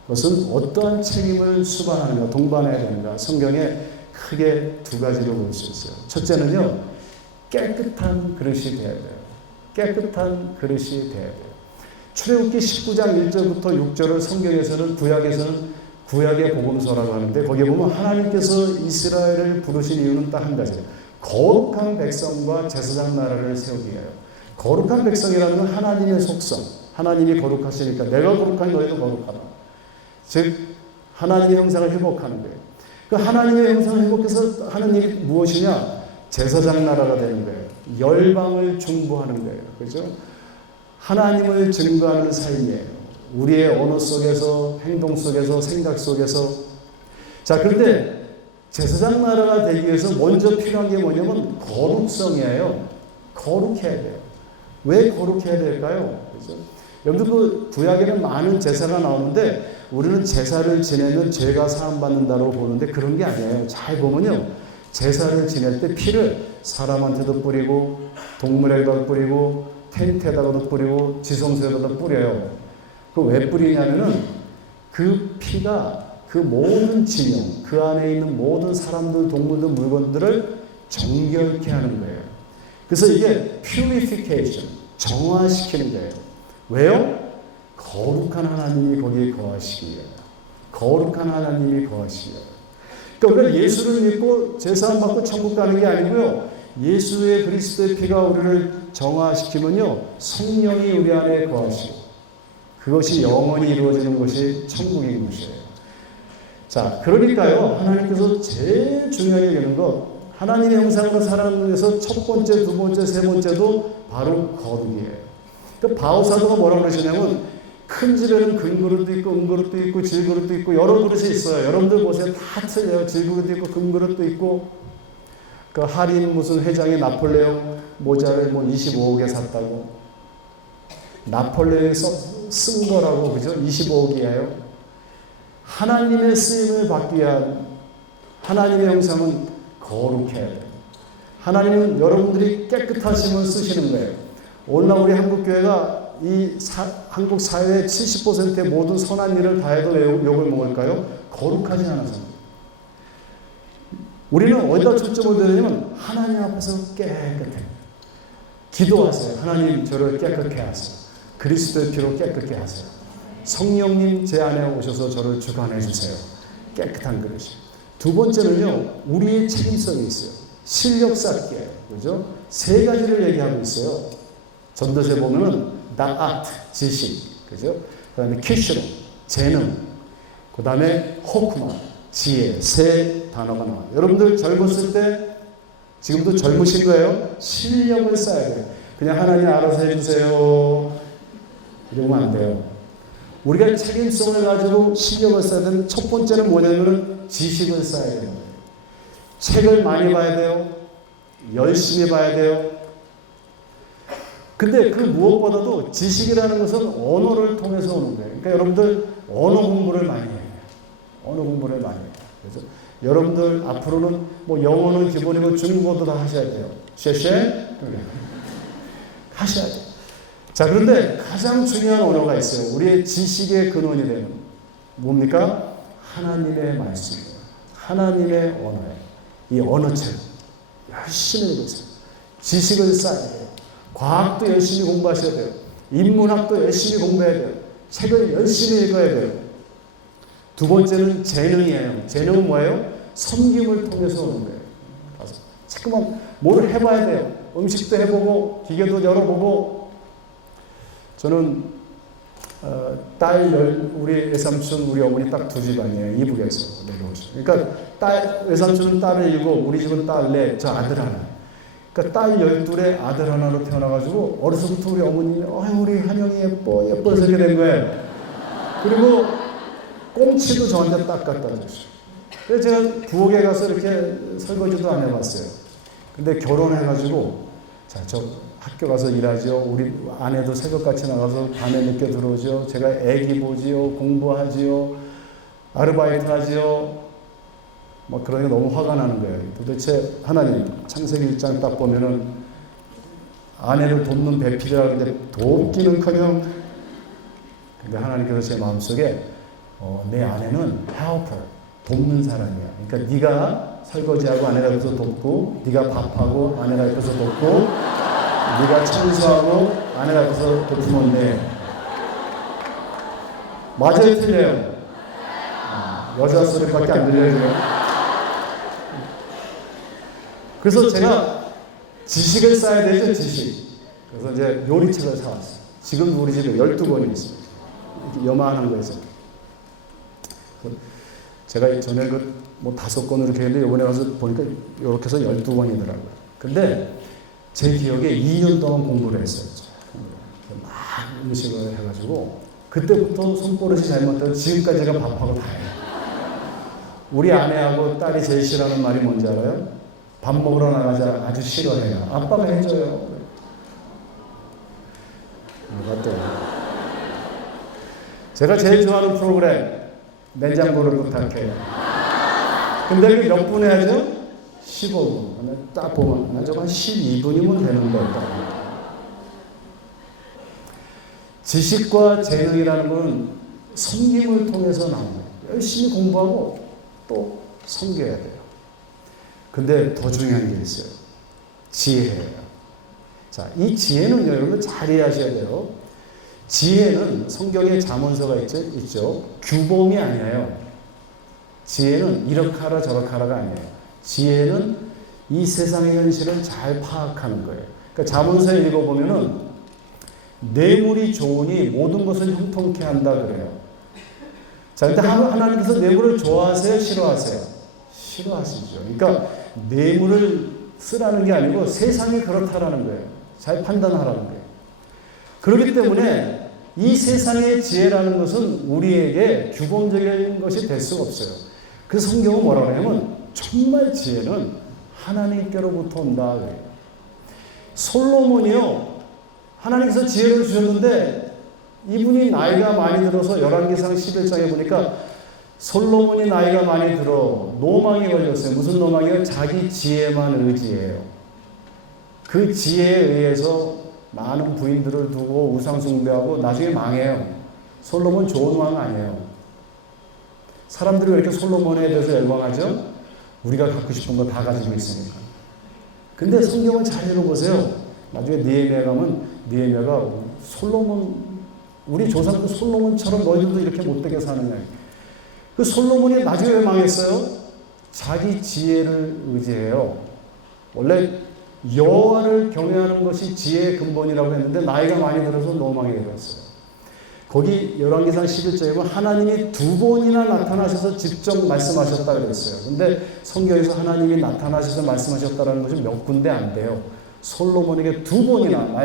것은 어떠한 책임을 수반하는가, 동반해야 되는가 성경에 크게 두 가지로 볼 수 있어요. 첫째는요. 깨끗한 그릇이 돼야 돼요. 깨끗한 그릇이 돼야 돼요. 출애굽기 19장 1절부터 6절을 성경에서는 구약에서는 구약의 복음서라고 하는데 거기에 보면 하나님께서 이스라엘을 부르신 이유는 딱 한 가지예요. 거룩한 백성과 제사장 나라를 세우기 위하여. 거룩한 백성이라는 건 하나님의 속성. 하나님이 거룩하시니까 내가 거룩한 너희도 거룩하라. 즉 하나님의 형상을 회복하는 거예요. 그 하나님의 형상을 회복해서 하는 일이 무엇이냐? 제사장 나라가 되는 거예요. 열방을 중보하는 거예요. 그렇죠? 하나님을 증거하는 삶이에요. 우리의 언어 속에서, 행동 속에서, 생각 속에서. 자, 그런데 제사장 나라가 되기 위해서 먼저 필요한 게 뭐냐면 거룩성이에요. 거룩해야 돼요. 왜 거룩해야 될까요? 그렇죠? 여러분들 그 구약에는 많은 제사가 나오는데 우리는 제사를 지내면 죄가 사함받는다고 보는데 그런 게 아니에요. 잘 보면요. 제사를 지낼 때 피를 사람한테도 뿌리고 동물에도 뿌리고 텐트에다가도 뿌리고 지성소에다도 뿌려요. 그 왜 뿌리냐면은 그 피가 그 모든 진영, 그 안에 있는 모든 사람들, 동물들, 물건들을 정결케 하는 거예요. 그래서 이게 purification, 정화시키는 거예요. 왜요? 거룩한 하나님이 거기에 거하시기 위해요. 거룩한 하나님이 거하시기 위해요. 그러니까 우리가 예수를 믿고 제사함 받고 천국 가는 게 아니고요. 예수의 그리스도의 피가 우리를 정화시키면요. 성령이 우리 안에 거하시고 그것이 영원히 이루어지는 것이 천국인 것이에요. 자, 그러니까요. 하나님께서 제일 중요하게 여기는 것 하나님의 형상으로 살아가는 데서 첫 번째, 두 번째, 세 번째도 바로 거룩이에요. 그 바오사도가 뭐라고 그러시냐면 큰 집에는 금그릇도 있고 은그릇도 있고 질그릇도 있고 여러 그릇이 있어요. 여러분들 보세요. 다 틀려요. 질그릇도 있고 금그릇도 있고 그 할인 무슨 회장이 나폴레옹 모자를 뭐 25억에 샀다고 나폴레옹이 쓴 거라고 그죠? 25억이에요. 하나님의 쓰임을 받기 위한 하나님의 형상은 거룩해야 돼요. 하나님은 여러분들이 깨끗하심을 쓰시는 거예요. 오늘날 우리 한국교회가 한국 사회의 70%의 모든 선한 일을 다 해도 왜 욕을 먹을까요? 거룩하지 않아서. 우리는 어디다 초점을 두냐면 하나님 앞에서 깨끗해. 기도하세요. 하나님 저를 깨끗게 하세요. 그리스도의 피로 깨끗게 하세요. 성령님 제 안에 오셔서 저를 주관해 주세요. 깨끗한 그릇이. 두 번째는요, 우리의 책임성이 있어요. 실력 쌓기예요. 그죠? 세 가지를 얘기하고 있어요. 전도서에 보면은 art, 지식, 그죠? 그 다음에 키슈로, 재능, 그 다음에 호크마, 지혜, 세 단어가 나와요. 여러분들 젊었을 때, 지금도 젊으신 거예요? 실력을 쌓아야 돼요. 그냥 하나님 알아서 해주세요. 이러면 안 돼요. 우리가 책임성을 가지고 실력을 쌓아야 되는 첫 번째는 뭐냐면은 지식을 쌓아야 돼요. 책을 많이 봐야 돼요. 열심히 봐야 돼요. 근데 그 무엇보다도 지식이라는 것은 언어를 통해서 오는 거예요. 그러니까 여러분들 언어 공부를 많이 해요. 언어 공부를 많이 해요. 그래서 여러분들 앞으로는 뭐 영어는 기본이고 중국어도 다 하셔야 돼요. 쉐쉐 하셔야 돼요. 자, 그런데 가장 중요한 언어가 있어요. 우리의 지식의 근원이 되는 뭡니까? 하나님의 말씀이에요. 하나님의 언어예요. 이 언어책 열심히 읽으세요. 지식을 쌓아야 돼요. 과학도 열심히 공부하셔야 돼요. 인문학도 열심히 공부해야 돼요. 책을 열심히 읽어야 돼요. 두 번째는 재능이에요. 재능은 뭐예요? 섬김을 통해서 오는 거예요. 자꾸만 뭘 해봐야 돼요. 음식도 해보고 기계도 열어보고. 저는 우리 외삼촌 우리 어머니 딱 두 집안이에요. 이북에서 내려오죠. 그러니까 외삼촌은 딸을 7, 우리 집은 딸 4, 저 아들 하나. 그러니까 딸 12에 아들 하나로 태어나가지고 어려서부터 우리 어머니는 우리 한영이 예뻐서 이렇게 된 거예요. 그리고 꽁치도 저한테 딱 갖다 줬어요. 그래서 제가 부엌에 가서 이렇게 설거지도 안 해봤어요. 근데 결혼해가지고 저 학교 가서 일하죠. 우리 아내도 새벽같이 나가서 밤에 늦게 들어오죠. 제가 애기 보지요. 공부하지요. 아르바이트 하지요. 막 그러니까 너무 화가 나는 거예요. 도대체 하나님 창세기 1장 딱 보면은 아내를 돕는 배필이라 하는데 돕기는커녕 근데 하나님께서 제 마음속에 내 아내는 helper 돕는 사람이야. 그러니까 네가 설거지하고 아내가 옆에서 돕고 네가 밥하고 아내가 옆에서 돕고 네가 청소하고 아내가 옆에서 돕으면 돼. 맞아요, 틀려요? 여자 소리밖에 안 들려요. 그래서 제가 지식을 쌓아야 되죠, 지식. 그래서 이제 요리책을 사왔어요. 지금 우리 집에 12권이 있습니다. 이렇게 요만한 거에서. 제가 전에 뭐 5권으로 이렇게 했는데 이번에 가서 보니까 이렇게 해서 12권이더라고요. 근데 제 기억에 2년 동안 공부를 했어요. 막 음식을 해가지고 그때부터 손버릇이 잘못돼서 지금까지 제가 밥하고 다 해요. 우리 아내하고 딸이 제일 싫어하는 말이 뭔지 알아요? 밥 먹으러 나가자 아주 싫어해요. 아빠가 해줘요. 뭐가 또 제가 제일 좋아하는 프로그램 내장고를 부탁해요. 근데 그게 몇 분 해야죠? 15분. 딱 보면 저거 한 12분이면 되는데 지식과 재능이라는 건 섬김을 통해서 나오는 거예요. 열심히 공부하고 또 섬겨야 돼요. 근데 더 중요한 게 있어요. 지혜예요. 자, 이 지혜는 여러분 잘 이해하셔야 돼요. 지혜는 성경에 잠언서가 있죠. 규범이 아니에요. 지혜는 이렇게 하라 저렇게 하라가 아니에요. 지혜는 이 세상의 현실을 잘 파악하는 거예요. 그러니까 잠언서 읽어보면은 뇌물이 좋으니 모든 것을 형통케 한다 그래요. 자, 근데 하나님께서 뇌물을 좋아하세요? 싫어하세요? 싫어하시죠. 그러니까 뇌물을 쓰라는 게 아니고 세상이 그렇다라는 거예요. 잘 판단하라는 거예요. 그렇기 때문에 이 세상의 지혜라는 것은 우리에게 규범적인 것이 될 수가 없어요. 그래서 성경은 뭐라고 하냐면 정말 지혜는 하나님께로부터 온다 그래요. 솔로몬이요. 하나님께서 지혜를 주셨는데 이분이 나이가 많이 들어서 열왕기상 11장에 보니까 솔로몬이 나이가 많이 들어 노망이 걸렸어요. 무슨 노망이에요? 자기 지혜만 의지해요. 그 지혜에 의해서 많은 부인들을 두고 우상 숭배하고 나중에 망해요. 솔로몬 좋은 왕 아니에요. 사람들이 왜 이렇게 솔로몬에 대해서 열광하죠? 우리가 갖고 싶은 거 다 가지고 있으니까. 근데 성경을 잘 읽어보세요. 나중에 느헤미야 가면 느헤미야가 솔로몬 우리 조상들 솔로몬처럼 너희들도 이렇게 못되게 사느냐. 그 솔로몬이 나중에 왜 망했어요? 자기 지혜를 의지해요. 원래 여호와를 경외하는 것이 지혜의 근본이라고 했는데 나이가 많이 들어서 노망이 되었어요. 거기 열왕기상 11장에 보면 하나님이 2번이나 나타나셔서 직접 말씀하셨다 그랬어요. 근데 성경에서 하나님이 나타나셔서 말씀하셨다는 것이 몇 군데 안 돼요. 솔로몬에게 2번이나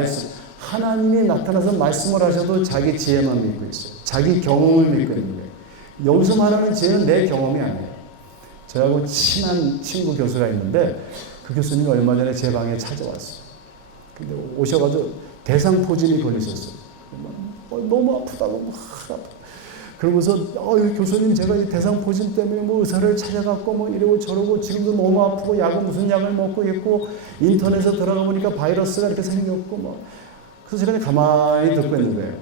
하나님이 나타나서 말씀을 하셔도 자기 지혜만 믿고 있어요. 자기 경험을 믿고 있는 거예요. 여기서 말하는 지혜는 내 경험이 아니에요. 저하고 친한 친구 교수가 있는데 그 교수님이 얼마 전에 제 방에 찾아왔어요. 근데 오셔가지고 대상포진이 걸리셨어요. 너무 아프다고 막 그러고서 교수님 제가 이 대상포진 때문에 뭐 의사를 찾아갔고 뭐 이러고 저러고 지금도 너무 아프고 약은 무슨 약을 먹고 있고 인터넷에 들어가 보니까 바이러스가 이렇게 생겼고 뭐 그래서 제가 가만히 듣고 있는 거예요.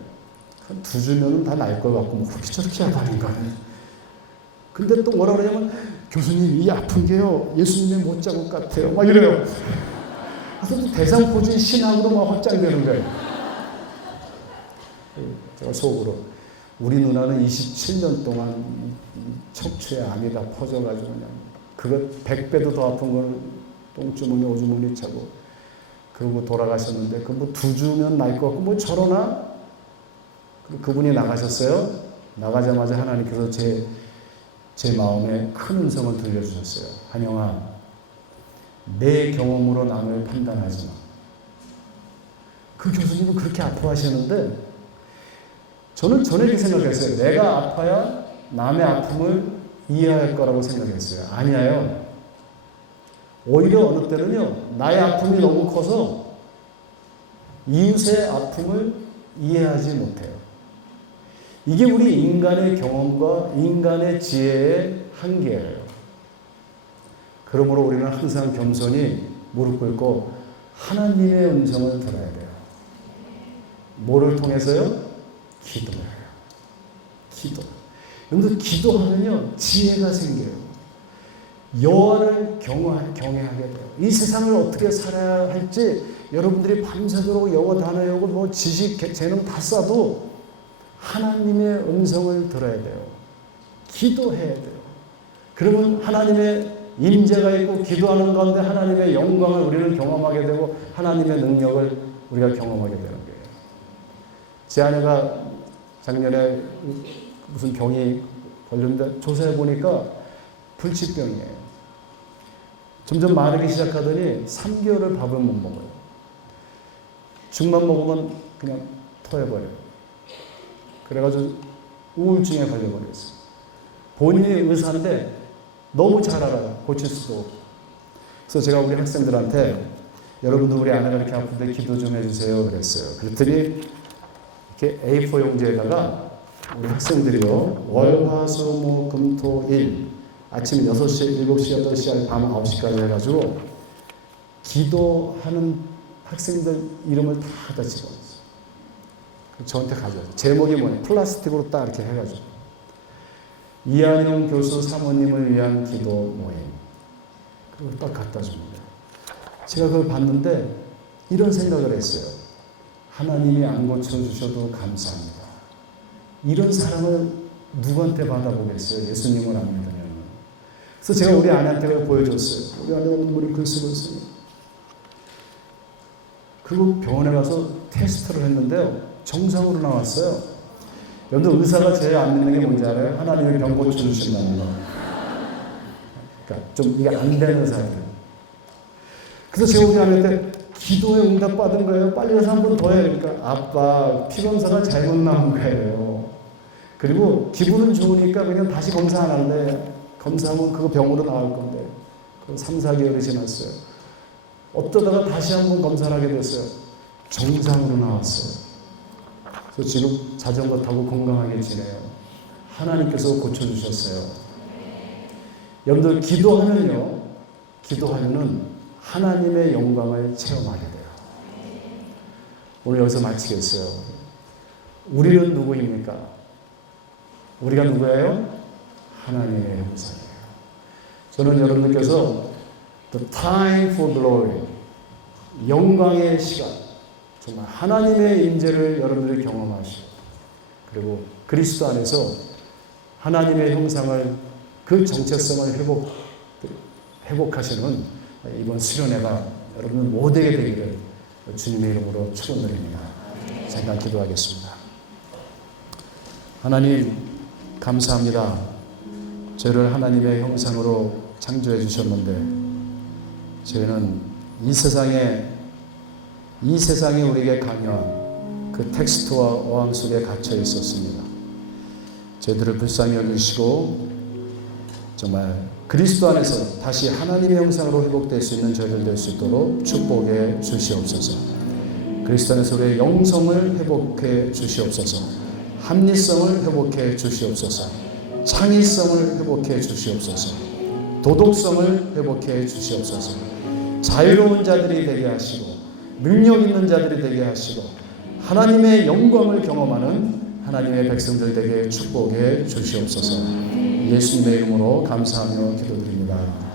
한 2주면은 다 날 것 같고 뭐 그렇게 저렇게 하는 거 아니에요. 근데 또 뭐라 그러냐면 교수님 이 아픈 게요 예수님의 못자국 같아요 막 이래요. 그래서 대상포진 신학으로 막 확장되는 거예요. 제가 속으로 우리 누나는 27년 동안 척추에 암이 다 퍼져가지고 그냥 그것 100배도 더 아픈 걸 똥주머니 오주머니 차고 그러고 돌아가셨는데 그 뭐 2주면 날 것 같고 뭐 저러나 그분이 나가셨어요. 나가자마자 하나님께서 제 마음에 큰 음성을 들려주셨어요. 한영아, 내 경험으로 남을 판단하지 마. 그 교수님은 그렇게 아파하시는데 저는 전에 생각했어요. 내가 아파야 남의 아픔을 이해할 거라고 생각했어요. 아니에요. 오히려 어느 때는요, 나의 아픔이 너무 커서 이웃의 아픔을 이해하지 못해요. 이게 우리 인간의 경험과 인간의 지혜의 한계예요. 그러므로 우리는 항상 겸손히 무릎 꿇고 하나님의 음성을 들어야 돼요. 뭐를 통해서요? 기도예요. 기도. 여러분들 기도하면요 지혜가 생겨요. 여호와를 경외하게 돼요. 이 세상을 어떻게 살아야 할지 여러분들이 밤새도록 영어 단어 외우고 뭐 지식 재능 다 써도 하나님의 음성을 들어야 돼요. 기도해야 돼요. 그러면 하나님의 임재가 있고 기도하는 가운데 하나님의 영광을 우리는 경험하게 되고 하나님의 능력을 우리가 경험하게 되는 거예요. 제 아내가 작년에 무슨 병이 걸렸는데 조사해 보니까 불치병이에요. 점점 마르기 시작하더니 3개월을 밥을 못 먹어요. 죽만 먹으면 그냥 토해버려요. 그래가지고 우울증에 걸려버렸어요. 본인이 의사인데 너무 잘 알아요. 고칠 수도 없고. 그래서 제가 우리 학생들한테 여러분들 우리 아내가 이렇게 아픈데 기도 좀 해주세요 그랬어요. 그랬더니 이렇게 A4 용지에다가 우리 학생들이요 월화수목금토일 아침 6시, 7시, 8시, 밤 9시까지 해가지고 기도하는 학생들 이름을 다 집어넣었어요. 저한테 가져와요. 제목이 뭐냐 플라스틱으로 딱 이렇게 해가지고 이한용 교수 사모님을 위한 기도 모임 그걸 딱 갖다 줍니다. 제가 그걸 봤는데 이런 생각을 했어요. 하나님이 안 고쳐주셔도 감사합니다. 이런 사랑을 누구한테 받아보겠어요? 예수님을 안 믿으면. 그래서 제가 우리 아내한테 그걸 보여줬어요. 우리 아내가 눈물이 글쓰글쓰. 그리고 병원에 가서 테스트를 했는데요. 정상으로 나왔어요. 여러분들 의사가 제일 안 믿는 게 뭔지 알아요? 하나님이 병 고쳐주신다는 거. 그러니까 좀 이게 안 되는 사람들. 그래서 제가 우리 아내한테 기도에 응답 받은 거예요. 빨리 가서 한 번 더 해. 그러니까 아빠 피검사가 잘못 나온 거예요. 그리고 기분은 좋으니까 그냥 다시 검사 안 할래. 검사하면 그거 병으로 나올 건데. 그럼 3, 4개월이 지났어요. 어쩌다가 다시 한번 검사를 하게 됐어요. 정상으로 나왔어요. 그래서 지금 자전거 타고 건강하게 지내요. 하나님께서 고쳐주셨어요. 여러분들 기도하면요. 기도하면은 하나님의 영광을 체험하게 돼요. 오늘 여기서 마치겠어요. 우리는 누구입니까? 우리가 누구예요? 하나님의 형상이에요. 저는 여러분들께서 The time for glory, 영광의 시간, 정말 하나님의 임재를 여러분들이 경험하시고 그리고 그리스도 안에서 하나님의 형상을 그 정체성을 회복하시는 이번 수련회가 여러분 모두에게 되기를 주님의 이름으로 축원드립니다. 잠깐 기도하겠습니다. 하나님 감사합니다. 저희를 하나님의 형상으로 창조해 주셨는데 저희는 이 세상에 우리에게 강요한 그 텍스트와 어항 속에 갇혀 있었습니다. 저희들을 불쌍히 여기시고 정말 그리스도 안에서 다시 하나님의 형상으로 회복될 수 있는 저희들 될 수 있도록 축복해 주시옵소서. 그리스도 안에서 우리의 영성을 회복해 주시옵소서. 합리성을 회복해 주시옵소서. 창의성을 회복해 주시옵소서. 도덕성을 회복해 주시옵소서. 자유로운 자들이 되게 하시고 능력 있는 자들이 되게 하시고 하나님의 영광을 경험하는 하나님의 백성들 되게 축복해 주시옵소서. 예수님의 이름으로 감사하며 기도드립니다.